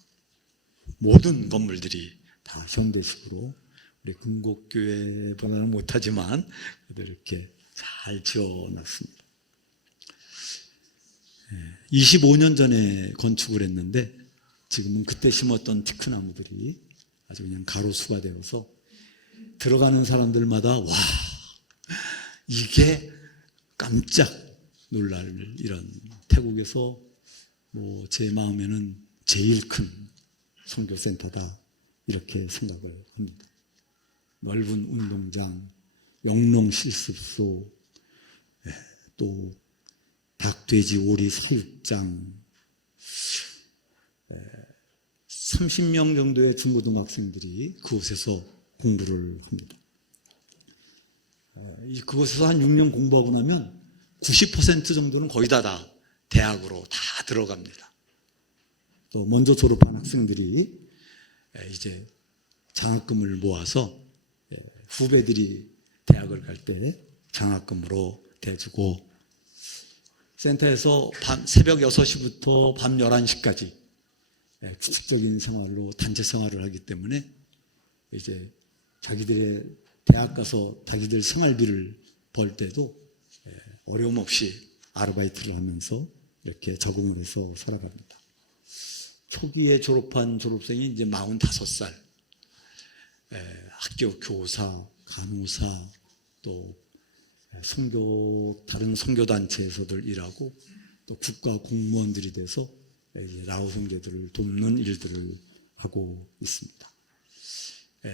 모든 건물들이 다 현대식으로 우리 금곡교회보다는 못하지만 이렇게 잘 지어놨습니다. 25년 전에 건축을 했는데 지금은 그때 심었던 티크나무들이 아주 그냥 가로수가 되어서 들어가는 사람들마다 와 이게 깜짝 놀랄 이런 태국에서 제 마음에는 제일 큰 선교센터다 이렇게 생각을 합니다. 넓은 운동장, 영농 실습소, 또 닭, 돼지, 오리 사육장, 30명 정도의 중고등학생들이 그곳에서 공부를 합니다. 그곳에서 한 6년 공부하고 나면 90% 정도는 거의 다 대학으로 다 들어갑니다. 또 먼저 졸업한 학생들이 이제 장학금을 모아서 후배들이 대학을 갈 때 장학금으로 대주고 센터에서 새벽 6시부터 밤 11시까지 구축적인 생활로 단체 생활을 하기 때문에 이제 자기들의 대학 가서 자기들 생활비를 벌 때도 어려움 없이 아르바이트를 하면서 이렇게 적응을 해서 살아갑니다. 초기에 졸업한 졸업생이 이제 45살. 학교 교사, 간호사, 또 다른 선교단체에서들 일하고 또 국가 공무원들이 돼서 라오 형제들을 돕는 일들을 하고 있습니다.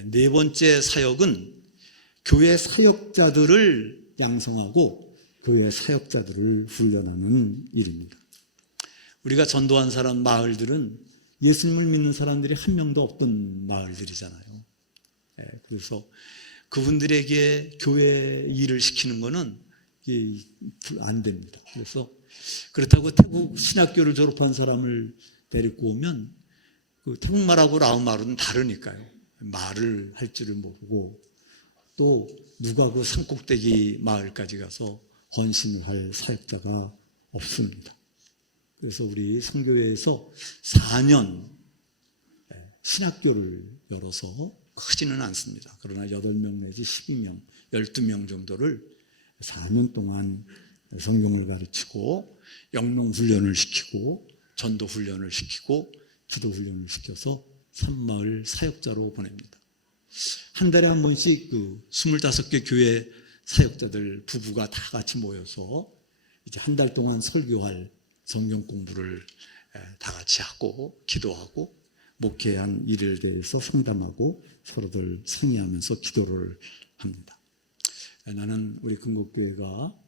네 번째 사역은 교회 사역자들을 양성하고 교회 사역자들을 훈련하는 일입니다. 우리가 전도한 사람 마을들은 예수님을 믿는 사람들이 한 명도 없던 마을들이잖아요. 그래서 그분들에게 교회 일을 시키는 것은 안 됩니다. 그래서 그렇다고 태국 신학교를 졸업한 사람을 데리고 오면 그 태국말하고 라오말은 다르니까요. 말을 할 줄을 모르고 또 누가 그 산꼭대기 마을까지 가서 헌신을 할 사역자가 없습니다. 그래서 우리 선교회에서 4년 신학교를 열어서 크지는 않습니다. 그러나 8명 내지 12명, 12명 정도를 4년 동안 성경을 가르치고 영농훈련을 시키고 전도훈련을 시키고 기도훈련을 시켜서 산마을 사역자로 보냅니다. 한 달에 한 번씩 그 25개 교회 사역자들 부부가 다 같이 모여서 이제 한 달 동안 설교할 성경 공부를 다 같이 하고 기도하고 목회한 일에 대해서 상담하고 서로들 상의하면서 기도를 합니다. 나는 우리 근곡교회가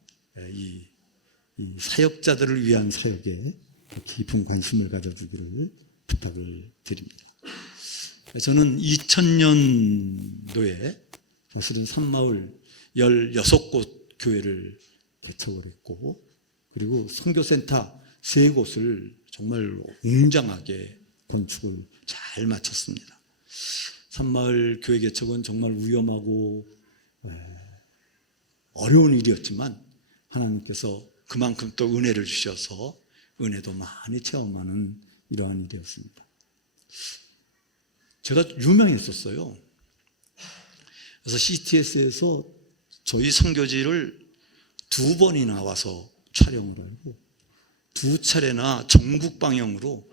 이 사역자들을 위한 사역에 깊은 관심을 가져주기를 부탁을 드립니다. 저는 2000년도에 사실은 산마을 16곳 교회를 개척을 했고 그리고 선교센터 3곳을 정말 웅장하게 건축을 잘 마쳤습니다. 산마을 교회 개척은 정말 위험하고 어려운 일이었지만 하나님께서 그만큼 또 은혜를 주셔서 은혜도 많이 체험하는 이러한 일이었습니다. 제가 유명했었어요. 그래서 CTS에서 저희 선교지를 2번이나 와서 촬영을 하고 2차례나 전국 방향으로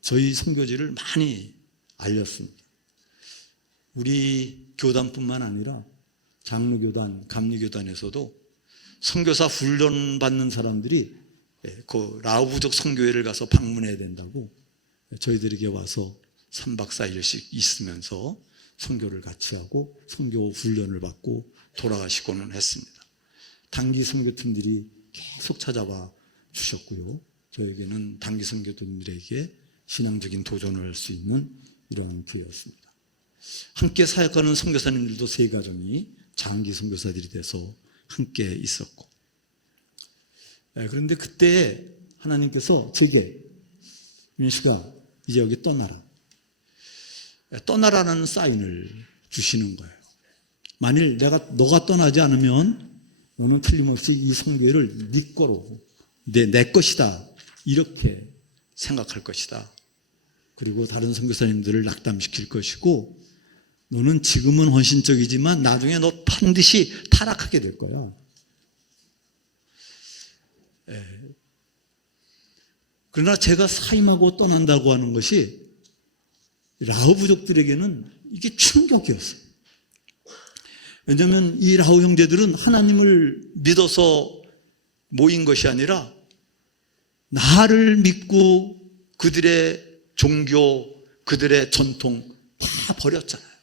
저희 선교지를 많이 알렸습니다. 우리 교단뿐만 아니라 장로교단, 감리교단에서도 선교사 훈련 받는 사람들이 그 라오부족 선교회를 가서 방문해야 된다고 저희들에게 와서 3박 4일씩 있으면서 선교를 같이 하고 선교 훈련을 받고 돌아가시고는 했습니다. 단기 선교팀들이 계속 찾아와 주셨고요. 저에게는 단기 선교팀들에게 신앙적인 도전을 할 수 있는 이러한 기회였습니다. 함께 사역하는 선교사님들도 3가정이 장기 선교사들이 돼서 함께 있었고 그런데 그때 하나님께서 제게 민식아 이제 여기 떠나라. 떠나라는 사인을 주시는 거예요. 만일 너가 떠나지 않으면 너는 틀림없이 이 선교회를 네 거로 내 것이다 이렇게 생각할 것이다. 그리고 다른 선교사님들을 낙담시킬 것이고 너는 지금은 헌신적이지만 나중에 너 반드시 타락하게 될 거야. 그러나 제가 사임하고 떠난다고 하는 것이 라오 부족들에게는 이게 충격이었어요. 왜냐하면 이 라오 형제들은 하나님을 믿어서 모인 것이 아니라 나를 믿고 그들의 종교, 그들의 전통 다 버렸잖아요.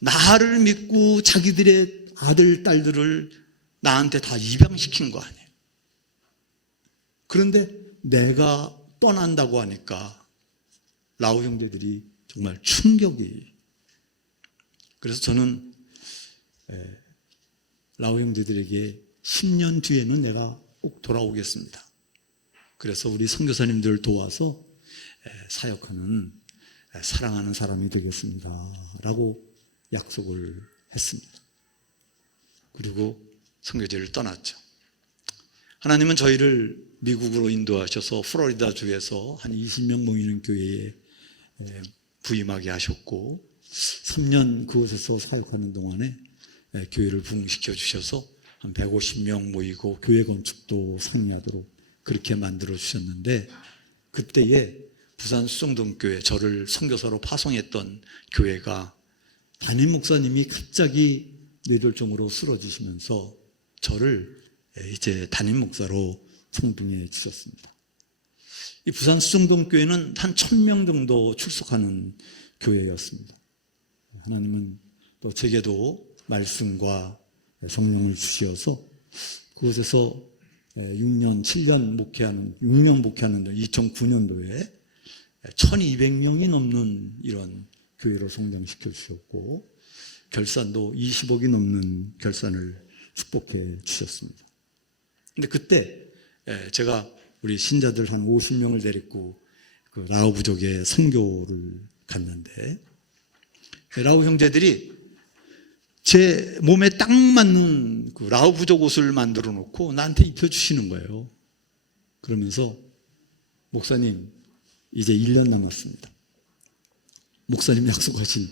나를 믿고 자기들의 아들, 딸들을 나한테 다 입양시킨 거 아니에요. 그런데 내가 떠난다고 하니까 라오 형제들이 정말 충격이. 그래서 저는 라오 형제들에게 10년 뒤에는 내가 꼭 돌아오겠습니다. 그래서 우리 선교사님들을 도와서 사역하는 사랑하는 사람이 되겠습니다 라고 약속을 했습니다. 그리고 선교지를 떠났죠. 하나님은 저희를 미국으로 인도하셔서 플로리다 주에서 한 20명 모이는 교회에 부임하게 하셨고 3년 그곳에서 사역하는 동안에 교회를 부흥시켜 주셔서 한 150명 모이고 교회 건축도 상의하도록 그렇게 만들어 주셨는데 그때에 부산 수정동교회, 저를 선교사로 파송했던 교회가 담임 목사님이 갑자기 뇌졸중으로 쓰러지시면서 저를 이제 담임 목사로 청빙해 주셨습니다. 이 부산 수정동교회는 한 1000명 정도 출석하는 교회였습니다. 하나님은 또 제게도 말씀과 성령을 주시어서 그곳에서 6년 목회하는 2009년도에 1200명이 넘는 이런 교회로 성장시켜 주셨고, 결산도 20억이 넘는 결산을 축복해 주셨습니다. 근데 그때 제가 우리 신자들 한 50명을 데리고 그 라오 부족의 선교를 갔는데, 라오 형제들이 제 몸에 딱 맞는 그 라오 부족 옷을 만들어 놓고 나한테 입혀주시는 거예요. 그러면서 목사님 이제 1년 남았습니다. 목사님 약속하신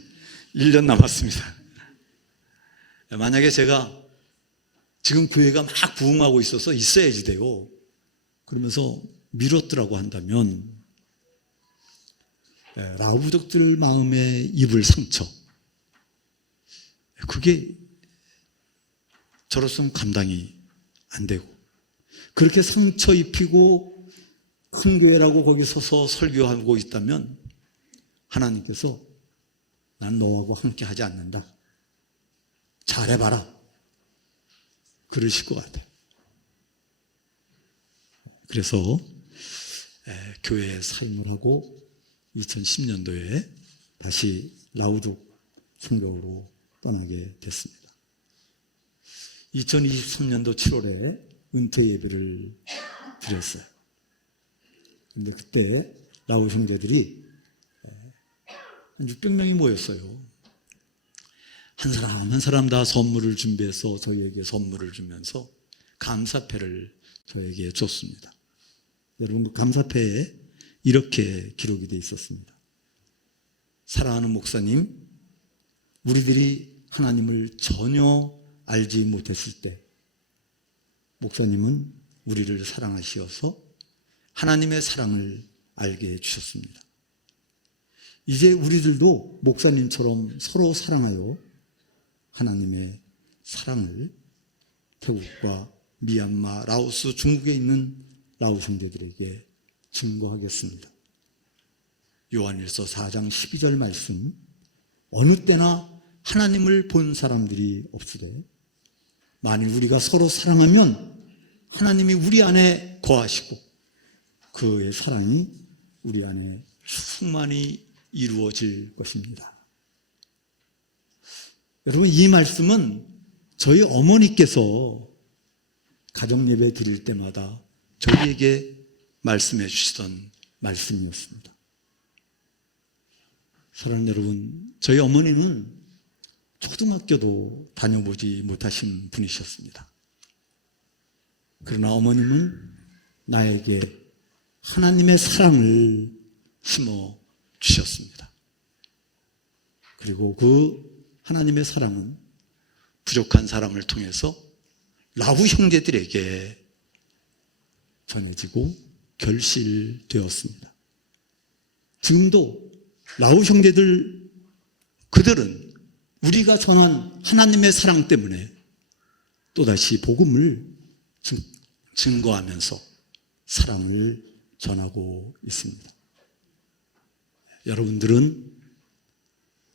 1년 남았습니다. 만약에 제가 지금 교회가 막 부흥하고 있어서 있어야지 돼요. 그러면서 미뤘더라고 한다면 라오 부족들 마음에 입을 상처, 그게 저로서는 감당이 안 되고, 그렇게 상처 입히고 큰 교회라고 거기 서서 설교하고 있다면 하나님께서 난 너하고 함께 하지 않는다, 잘해봐라, 그러실 것 같아요. 그래서 교회에 사임을 하고 2010년도에 다시 라오죽 선교로 떠나게 됐습니다. 2023년도 7월에 은퇴 예배를 드렸어요. 근데 그때 라오 형제들이 한 600명이 모였어요. 한 사람 한 사람 다 선물을 준비해서 저희에게 선물을 주면서 감사패를 저에게 줬습니다. 여러분, 감사패에 이렇게 기록이 되어 있었습니다. 사랑하는 목사님, 우리들이 하나님을 전혀 알지 못했을 때 목사님은 우리를 사랑하시어서 하나님의 사랑을 알게 해주셨습니다. 이제 우리들도 목사님처럼 서로 사랑하여 하나님의 사랑을 태국과 미얀마, 라오스, 중국에 있는 라오 형제들에게 증거하겠습니다. 요한일서 4장 12절 말씀, 어느 때나 하나님을 본 사람들이 없으되 만일 우리가 서로 사랑하면 하나님이 우리 안에 거하시고 그의 사랑이 우리 안에 충만히 이루어질 것입니다. 여러분, 이 말씀은 저희 어머니께서 가정예배 드릴 때마다 저희에게 말씀해 주시던 말씀이었습니다. 사랑하는 여러분, 저희 어머니는 초등학교도 다녀보지 못하신 분이셨습니다. 그러나 어머님은 나에게 하나님의 사랑을 심어 주셨습니다. 그리고 그 하나님의 사랑은 부족한 사람을 통해서 라우 형제들에게 전해지고 결실되었습니다. 지금도 라우 형제들, 그들은 우리가 전한 하나님의 사랑 때문에 또다시 복음을 증거하면서 사랑을 전하고 있습니다. 여러분들은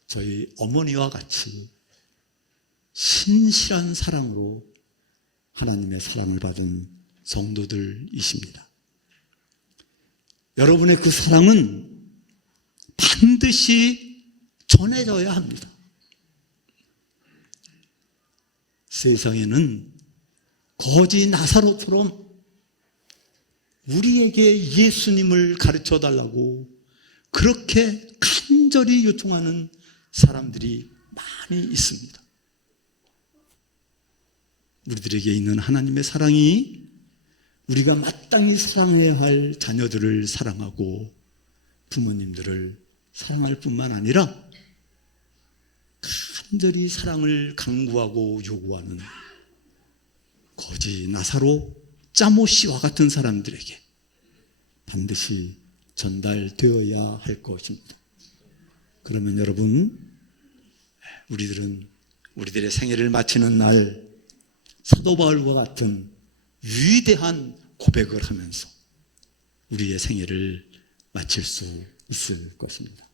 저희 어머니와 같이 신실한 사랑으로 하나님의 사랑을 받은 성도들이십니다. 여러분의 그 사랑은 반드시 전해져야 합니다. 세상에는 거지 나사로처럼 우리에게 예수님을 가르쳐 달라고 그렇게 간절히 요청하는 사람들이 많이 있습니다. 우리들에게 있는 하나님의 사랑이 우리가 마땅히 사랑해야 할 자녀들을 사랑하고 부모님들을 사랑할 뿐만 아니라 간절히 사랑을 강구하고 요구하는 거지 나사로 짜모 씨와 같은 사람들에게 반드시 전달되어야 할 것입니다. 그러면 여러분, 우리들은 우리들의 생애를 마치는 날 사도 바울과 같은 위대한 고백을 하면서 우리의 생애를 마칠 수 있을 것입니다.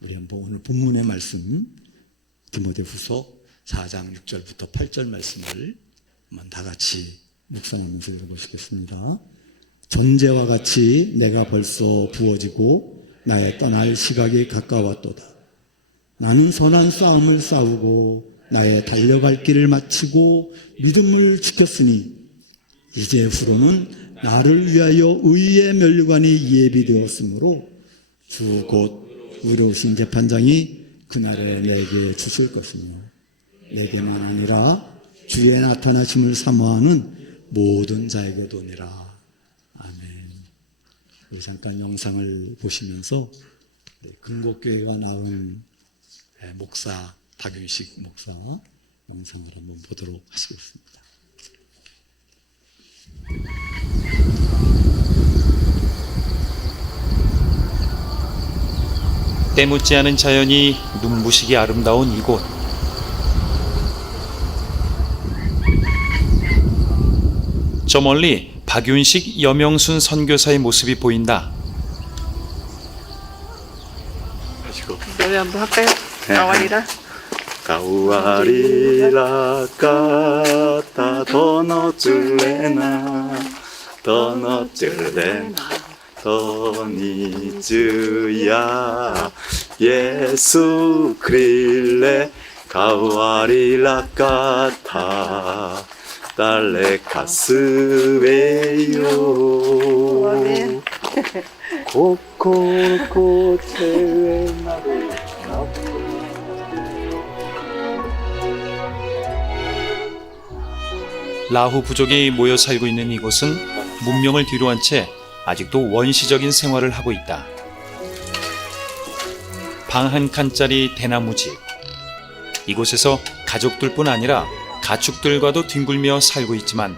우리 한번 오늘 본문의 말씀 디모데후서 4장 6절부터 8절 말씀을 한번 다 같이 묵상하면서 읽어보시겠습니다. 전제와 같이 내가 벌써 부어지고 나의 떠날 시각이 가까웠도다. 나는 선한 싸움을 싸우고 나의 달려갈 길을 마치고 믿음을 지켰으니 이제 후로는 나를 위하여 의의 면류관이 예비되었으므로 주 곧 의로우신 재판장이 그날에 내게 주실 것이며 내게만 아니라 주의 나타나심을 사모하는 모든 자에게도니라. 아멘. 우리 잠깐 영상을 보시면서 근곡교회가 낳은 목사 박윤식 목사 영상을 한번 보도록 하시겠습니다. 때묻지 않은 자연이 눈부시게 아름다운 이곳. 저 멀리 박윤식 여명순 선교사의 모습이 보인다. 노래 한번 할까요? 나와리라. 가우아리라 까따 더너줄레나 더니즈야 예수 그릴레 가우아리라 까타 달레 가스웨요 코코코체웨나 라후 부족이 모여 살고 있는 이곳은 문명을 뒤로한 채 아직도 원시적인 생활을 하고 있다. 방 한 칸짜리 대나무 집. 이곳에서 가족들뿐 아니라 가축들과도 뒹굴며 살고 있지만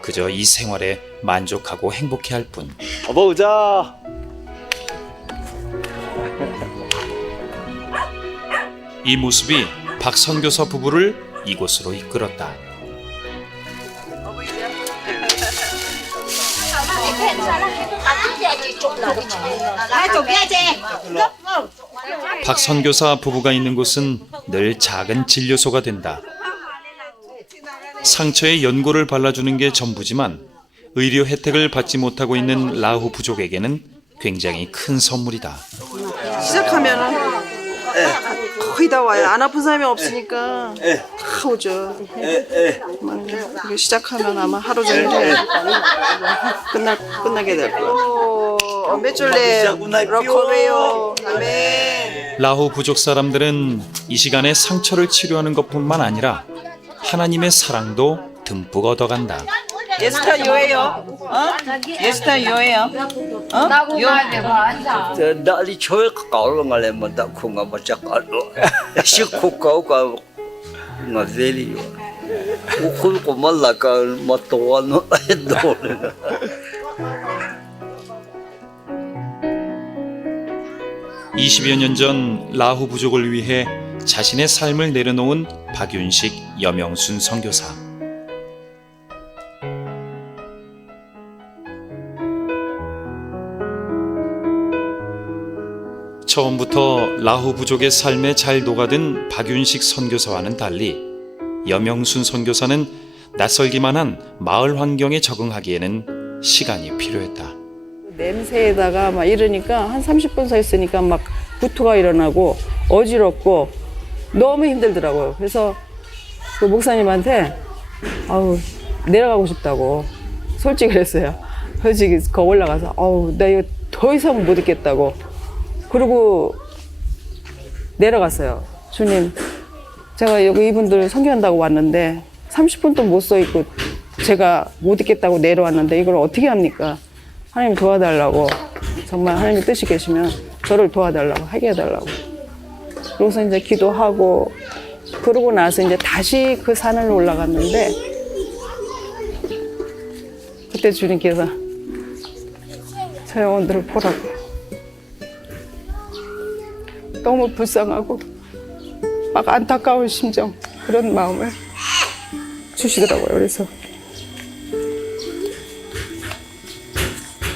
그저 이 생활에 만족하고 행복해할 뿐. 보자. 이 모습이 박 선교사 부부를 이곳으로 이끌었다. 박 선교사 부부가 있는 곳은 늘 작은 진료소가 된다. 상처에 연고를 발라주는 게 전부지만 의료 혜택을 받지 못하고 있는 라후 부족에게는 굉장히 큰 선물이다. 시작하면은 거의 다 와요. 안 아픈 사람이 없으니까 다 오죠. 이거 시작하면 아마 하루 종일 끝나게 될 거예요. 메줄레 러커웨요. 아멘. 라후 부족 사람들은 이 시간에 상처를 치료하는 것뿐만 아니라 하나님의 사랑도 듬뿍 얻어간다. 예스타 요예요. 예스타 요예요. Dali choy kaul ngale mata khunga bacha kalu shikhu kau ka ngazeli ukul komalla ka matwano do 20여 년 전 라후 부족을 위해 자신의 삶을 내려놓은 박윤식 여명순 선교사. 처음부터 라후 부족의 삶에 잘 녹아든 박윤식 선교사와는 달리 여명순 선교사는 낯설기만 한 마을 환경에 적응하기에는 시간이 필요했다. 냄새에다가 막 이러니까 한 30분 서 있으니까 막 구토가 일어나고 어지럽고 너무 힘들더라고요. 그래서 그 목사님한테 아우 내려가고 싶다고 솔직히 그랬어요. 솔직히 거 올라가서 아우 나 이거 더 이상 못 있겠다고. 그리고 내려갔어요. 주님, 제가 여기 이분들 선교한다고 왔는데 30분도 못 서 있고 제가 못 있겠다고 내려왔는데 이걸 어떻게 합니까? 하나님 도와달라고. 정말 하나님 뜻이 계시면 저를 도와달라고, 하게 해달라고. 그래서 이제 기도하고 그러고 나서 이제 다시 그 산을 올라갔는데 그때 주님께서 저 영혼들을 보라고. 너무 불쌍하고 막 안타까운 심정, 그런 마음을 주시더라고요. 그래서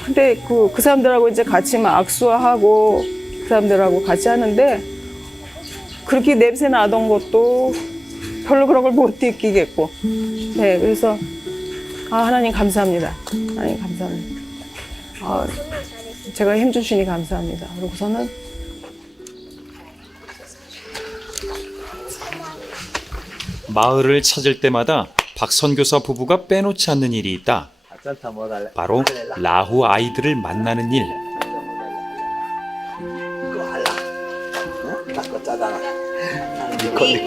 근데 그 사람들하고 이제 같이 막 악수하고 그 사람들하고 같이 하는데 그렇게 냄새 나던 것도 별로 그런 걸 못 느끼겠고, 네, 그래서 하나님 감사합니다. 하나님 감사합니다. 제가 힘 주시니 감사합니다. 그러고서는 마을을 찾을 때마다 박 선교사 부부가 빼놓지 않는 일이 있다. 바로 라후 아이들을 만나는 일.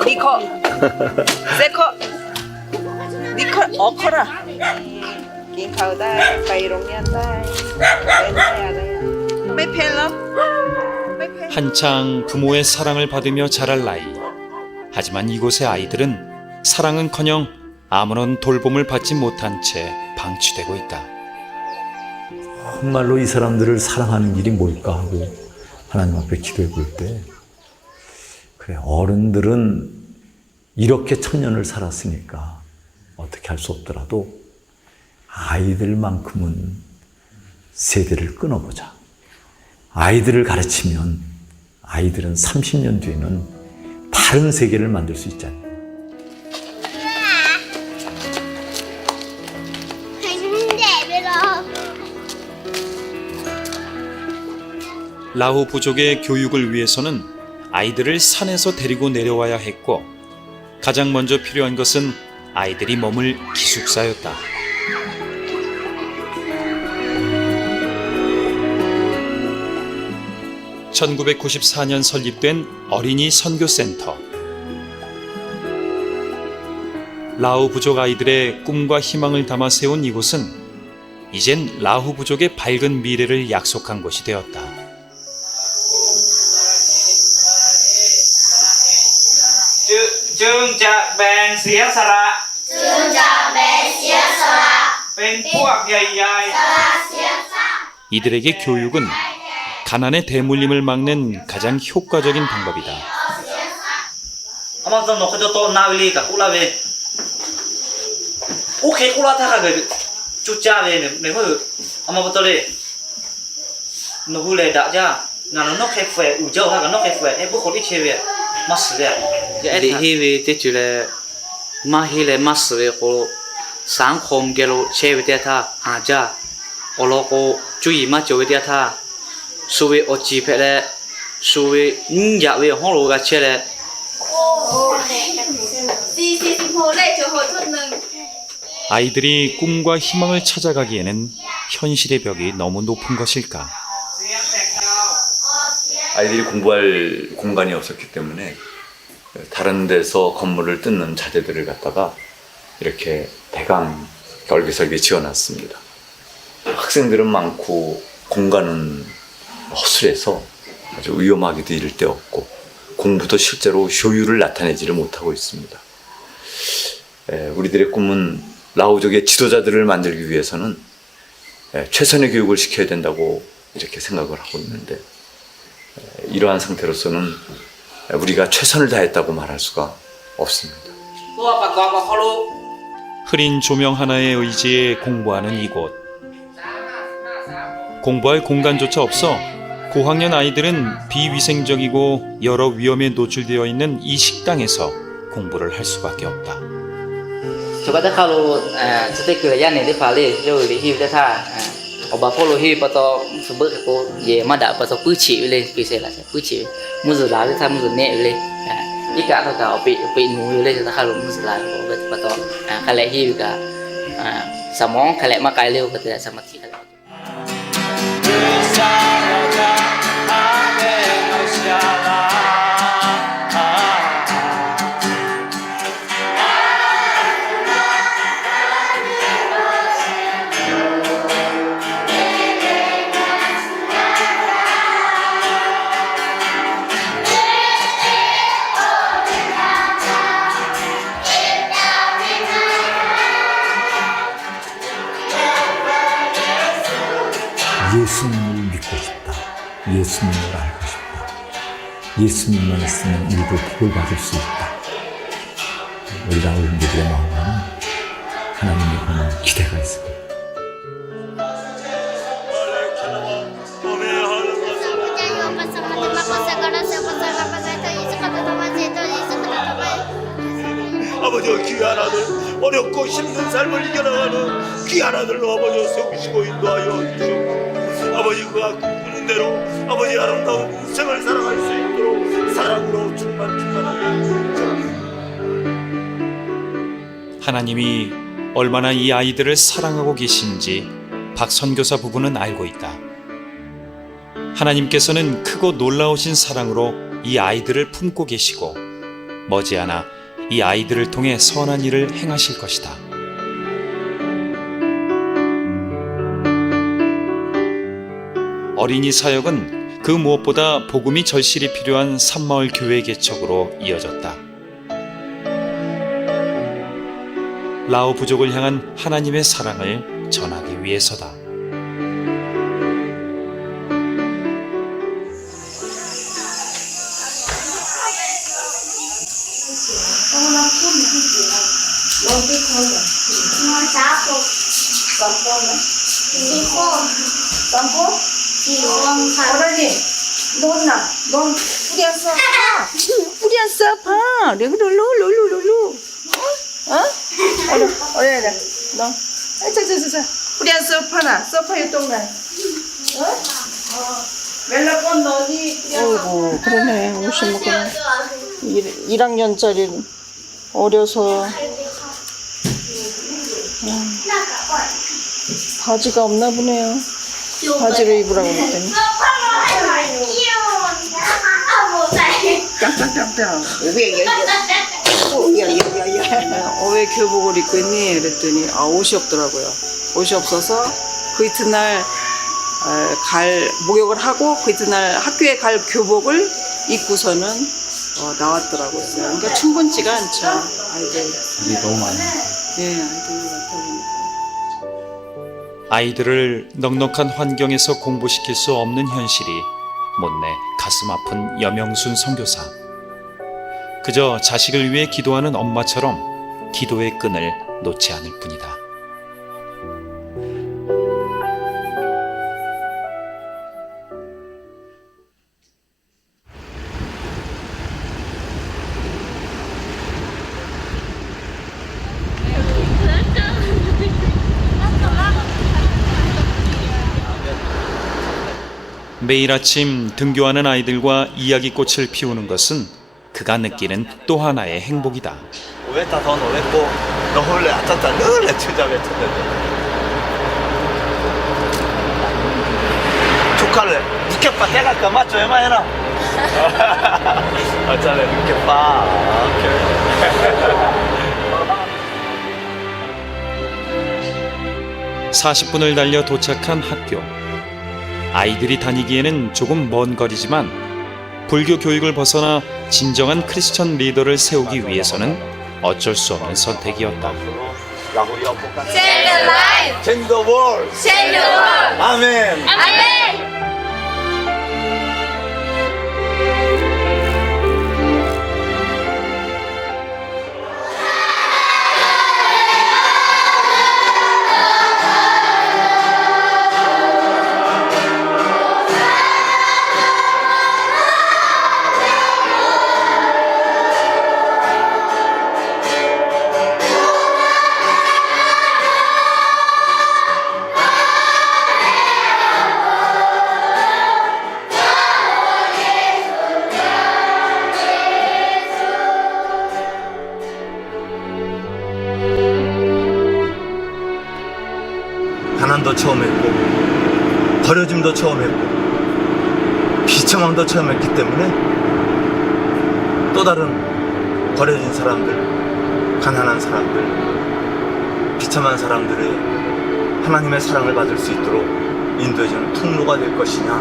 니커, 세커, 니커, 어커라. กินข้าวได้ไปโรงเรียนได้เล่นได้อะไรไม่เผ็ดหรอไม่เผ็ด 한창 부모의 사랑을 받으며 자랄 나이. 하지만 이곳의 아이들은 사랑은커녕 아무런 돌봄을 받지 못한 채 방치되고 있다. 정말로 이 사람들을 사랑하는 일이 뭘까 하고 하나님 앞에 기도해 볼 때, 그래, 어른들은 이렇게 천년을 살았으니까 어떻게 할 수 없더라도 아이들만큼은 세대를 끊어보자. 아이들을 가르치면 아이들은 30년 뒤에는 다른 세계를 만들 수 있잖아요. 라후 부족의 교육을 위해서는 아이들을 산에서 데리고 내려와야 했고, 가장 먼저 필요한 것은 아이들이 머물 기숙사였다. (1994년) 설립된 어린이 선교센터. 라후 부족 아이들의 꿈과 희망을 담아 세운 이곳은 이젠 라후 부족의 밝은 미래를 약속한 곳이 되었다. Trương bèn xía Sara. Bên quốc dày dày. 이들에게 교육은 가난의 대물림을 막는 가장 효과적인 방법이다. Ama nó cho tôi nào đi cả cũng là về. Ok cũng là thằng cái chút cha về nếu mà ama bắt tôi nó vui lên đã cha nó khép về ủ châu thằng nó khép về em bố khó đi chơi về mà xử về. Để hi về tết chủ là mà hi là mà xử về cô sáng hôm kia lo chơi về tết tha à cha ở lo cô chú ý mà chơi về tết tha số về ở chỉ phải là số về nhà về họ lo cái chơi là 아이들이 꿈과 희망을 찾아가기에는 현실의 벽이 너무 높은 것일까? 아이들이 공부할 공간이 없었기 때문에 다른 데서 건물을 뜯는 자재들을 갖다가 이렇게 대강 얼기설기 지어놨습니다. 학생들은 많고 공간은 허술해서 아주 위험하기도 이를 데 없고 공부도 실제로 효율을 나타내지를 못하고 있습니다. 우리들의 꿈은 라오족의 지도자들을 만들기 위해서는 최선의 교육을 시켜야 된다고 이렇게 생각을 하고 있는데, 이러한 상태로서는 우리가 최선을 다했다고 말할 수가 없습니다. 흐린 조명 하나의 의지에 공부하는 이곳. 공부할 공간조차 없어 고학년 아이들은 비위생적이고 여러 위험에 노출되어 있는 이 식당에서 공부를 할 수밖에 없다. chúng ta kalau setiap kerja ni di Bali rồi di hiu ta ở Bà Pô hiu bắt đầu sớm bữa cô về mà đã bắt đầu bứt chỉ lên vì sao là bứt chỉ mua giờ lá thì tham mua giờ nhẹ lên ít cả thằng nào bị ngủ lên chúng ta kalau mua giờ lá bắt đầu cái lẽ hiu cả sắm món cái lẽ mà cái liu cái sắm mất cái 예수님을 믿고 싶다. 예수님을 알고 싶다. 예수님만 있으면 우리도 복을 받을 수 있다. 우리 라우 형제들의 마음에는 하나님의 그런 기대가 있습니다. 아버지 귀한 아들 어렵고 힘든 삶을 이겨나가는 귀한 아들로 아버지 세우시고 인도하여 주시옵소서. 아버지 그가 꿈꾸는 대로 아버지 아름다운 인생을 살아갈 수 있도록 사랑으로 충만하게 주옵소서. 하나님이 얼마나 이 아이들을 사랑하고 계신지 박 선교사 부부는 알고 있다. 하나님께서는 크고 놀라우신 사랑으로 이 아이들을 품고 계시고 머지않아 이 아이들을 통해 선한 일을 행하실 것이다. 어린이 사역은 그 무엇보다 복음이 절실히 필요한 산마을 교회 개척으로 이어졌다. 라오 부족을 향한 하나님의 사랑을 전하기 위해서다. 넌 뿌렸어, 봐. 룰루루루루루. 어려. 너. 자. 뿌렸어, 파나. 소파에 똥나. 멜라건 너니. 어이구, 그러네. 50먹고 1학년짜리 어려서. 바지가 없나 보네요. 바지를 입으라고 그랬더니. 짱짱짱짱. 왜 교복을 입고 있니? 그랬더니 옷이 없더라고요. 옷이 없어서 그 이튿날 목욕을 하고 그 이튿날 학교에 갈 교복을 입고서는 나왔더라고요. 그러니까 충분치가 않죠. 아이들. 이게 너무 많아요. 네, 아이들이 많다 보니까. 아이들을 넉넉한 환경에서 공부시킬 수 없는 현실이 못내 가슴 아픈 여명순 선교사. 그저 자식을 위해 기도하는 엄마처럼 기도의 끈을 놓지 않을 뿐이다. 매일 아침 등교하는 아이들과 이야기꽃을 피우는 것은 그가 느끼는 또 하나의 행복이다. 왜다 더 놀랬고 너 원래 아따따 늘래 투잡에 축하를 늦게빠 때갈까 맞죠? 얼마나 어쩌네 늦게빠 40분을 달려 도착한 학교. 아이들이 다니기에는 조금 먼 거리지만 불교 교육을 벗어나 진정한 크리스천 리더를 세우기 위해서는 어쩔 수 없는 선택이었다. Change the life. Change the world. Change the world. 아멘. Amen. 가난도 처음 했고 버려짐도 처음 했고 비참함도 처음 했기 때문에 또 다른 버려진 사람들, 가난한 사람들, 비참한 사람들의 하나님의 사랑을 받을 수 있도록 인도해주는 통로가 될 것이냐,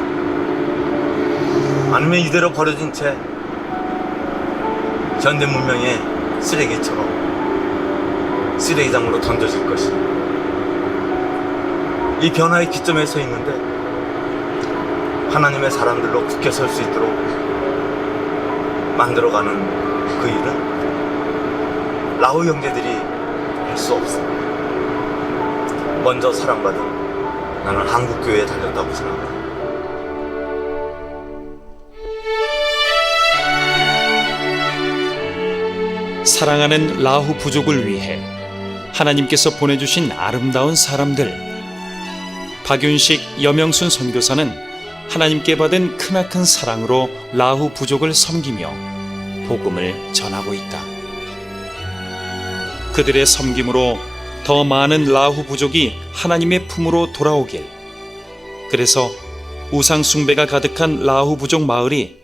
아니면 이대로 버려진 채 현대 문명의 쓰레기처럼 쓰레기장으로 던져질 것이냐. 이 변화의 기점에 서 있는데 하나님의 사람들로 굳게 설 수 있도록 만들어가는 그 일은 라오 형제들이 할 수 없어. 먼저 사랑받은 나는 한국교회에 달렸다고 생각합니다. 사랑하는 라후 부족을 위해 하나님께서 보내주신 아름다운 사람들. 박윤식, 여명순 선교사는 하나님께 받은 크나큰 사랑으로 라후 부족을 섬기며 복음을 전하고 있다. 그들의 섬김으로 더 많은 라후 부족이 하나님의 품으로 돌아오길. 그래서 우상 숭배가 가득한 라후 부족 마을이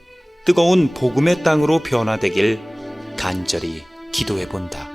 뜨거운 복음의 땅으로 변화되길 간절히 기도해 본다.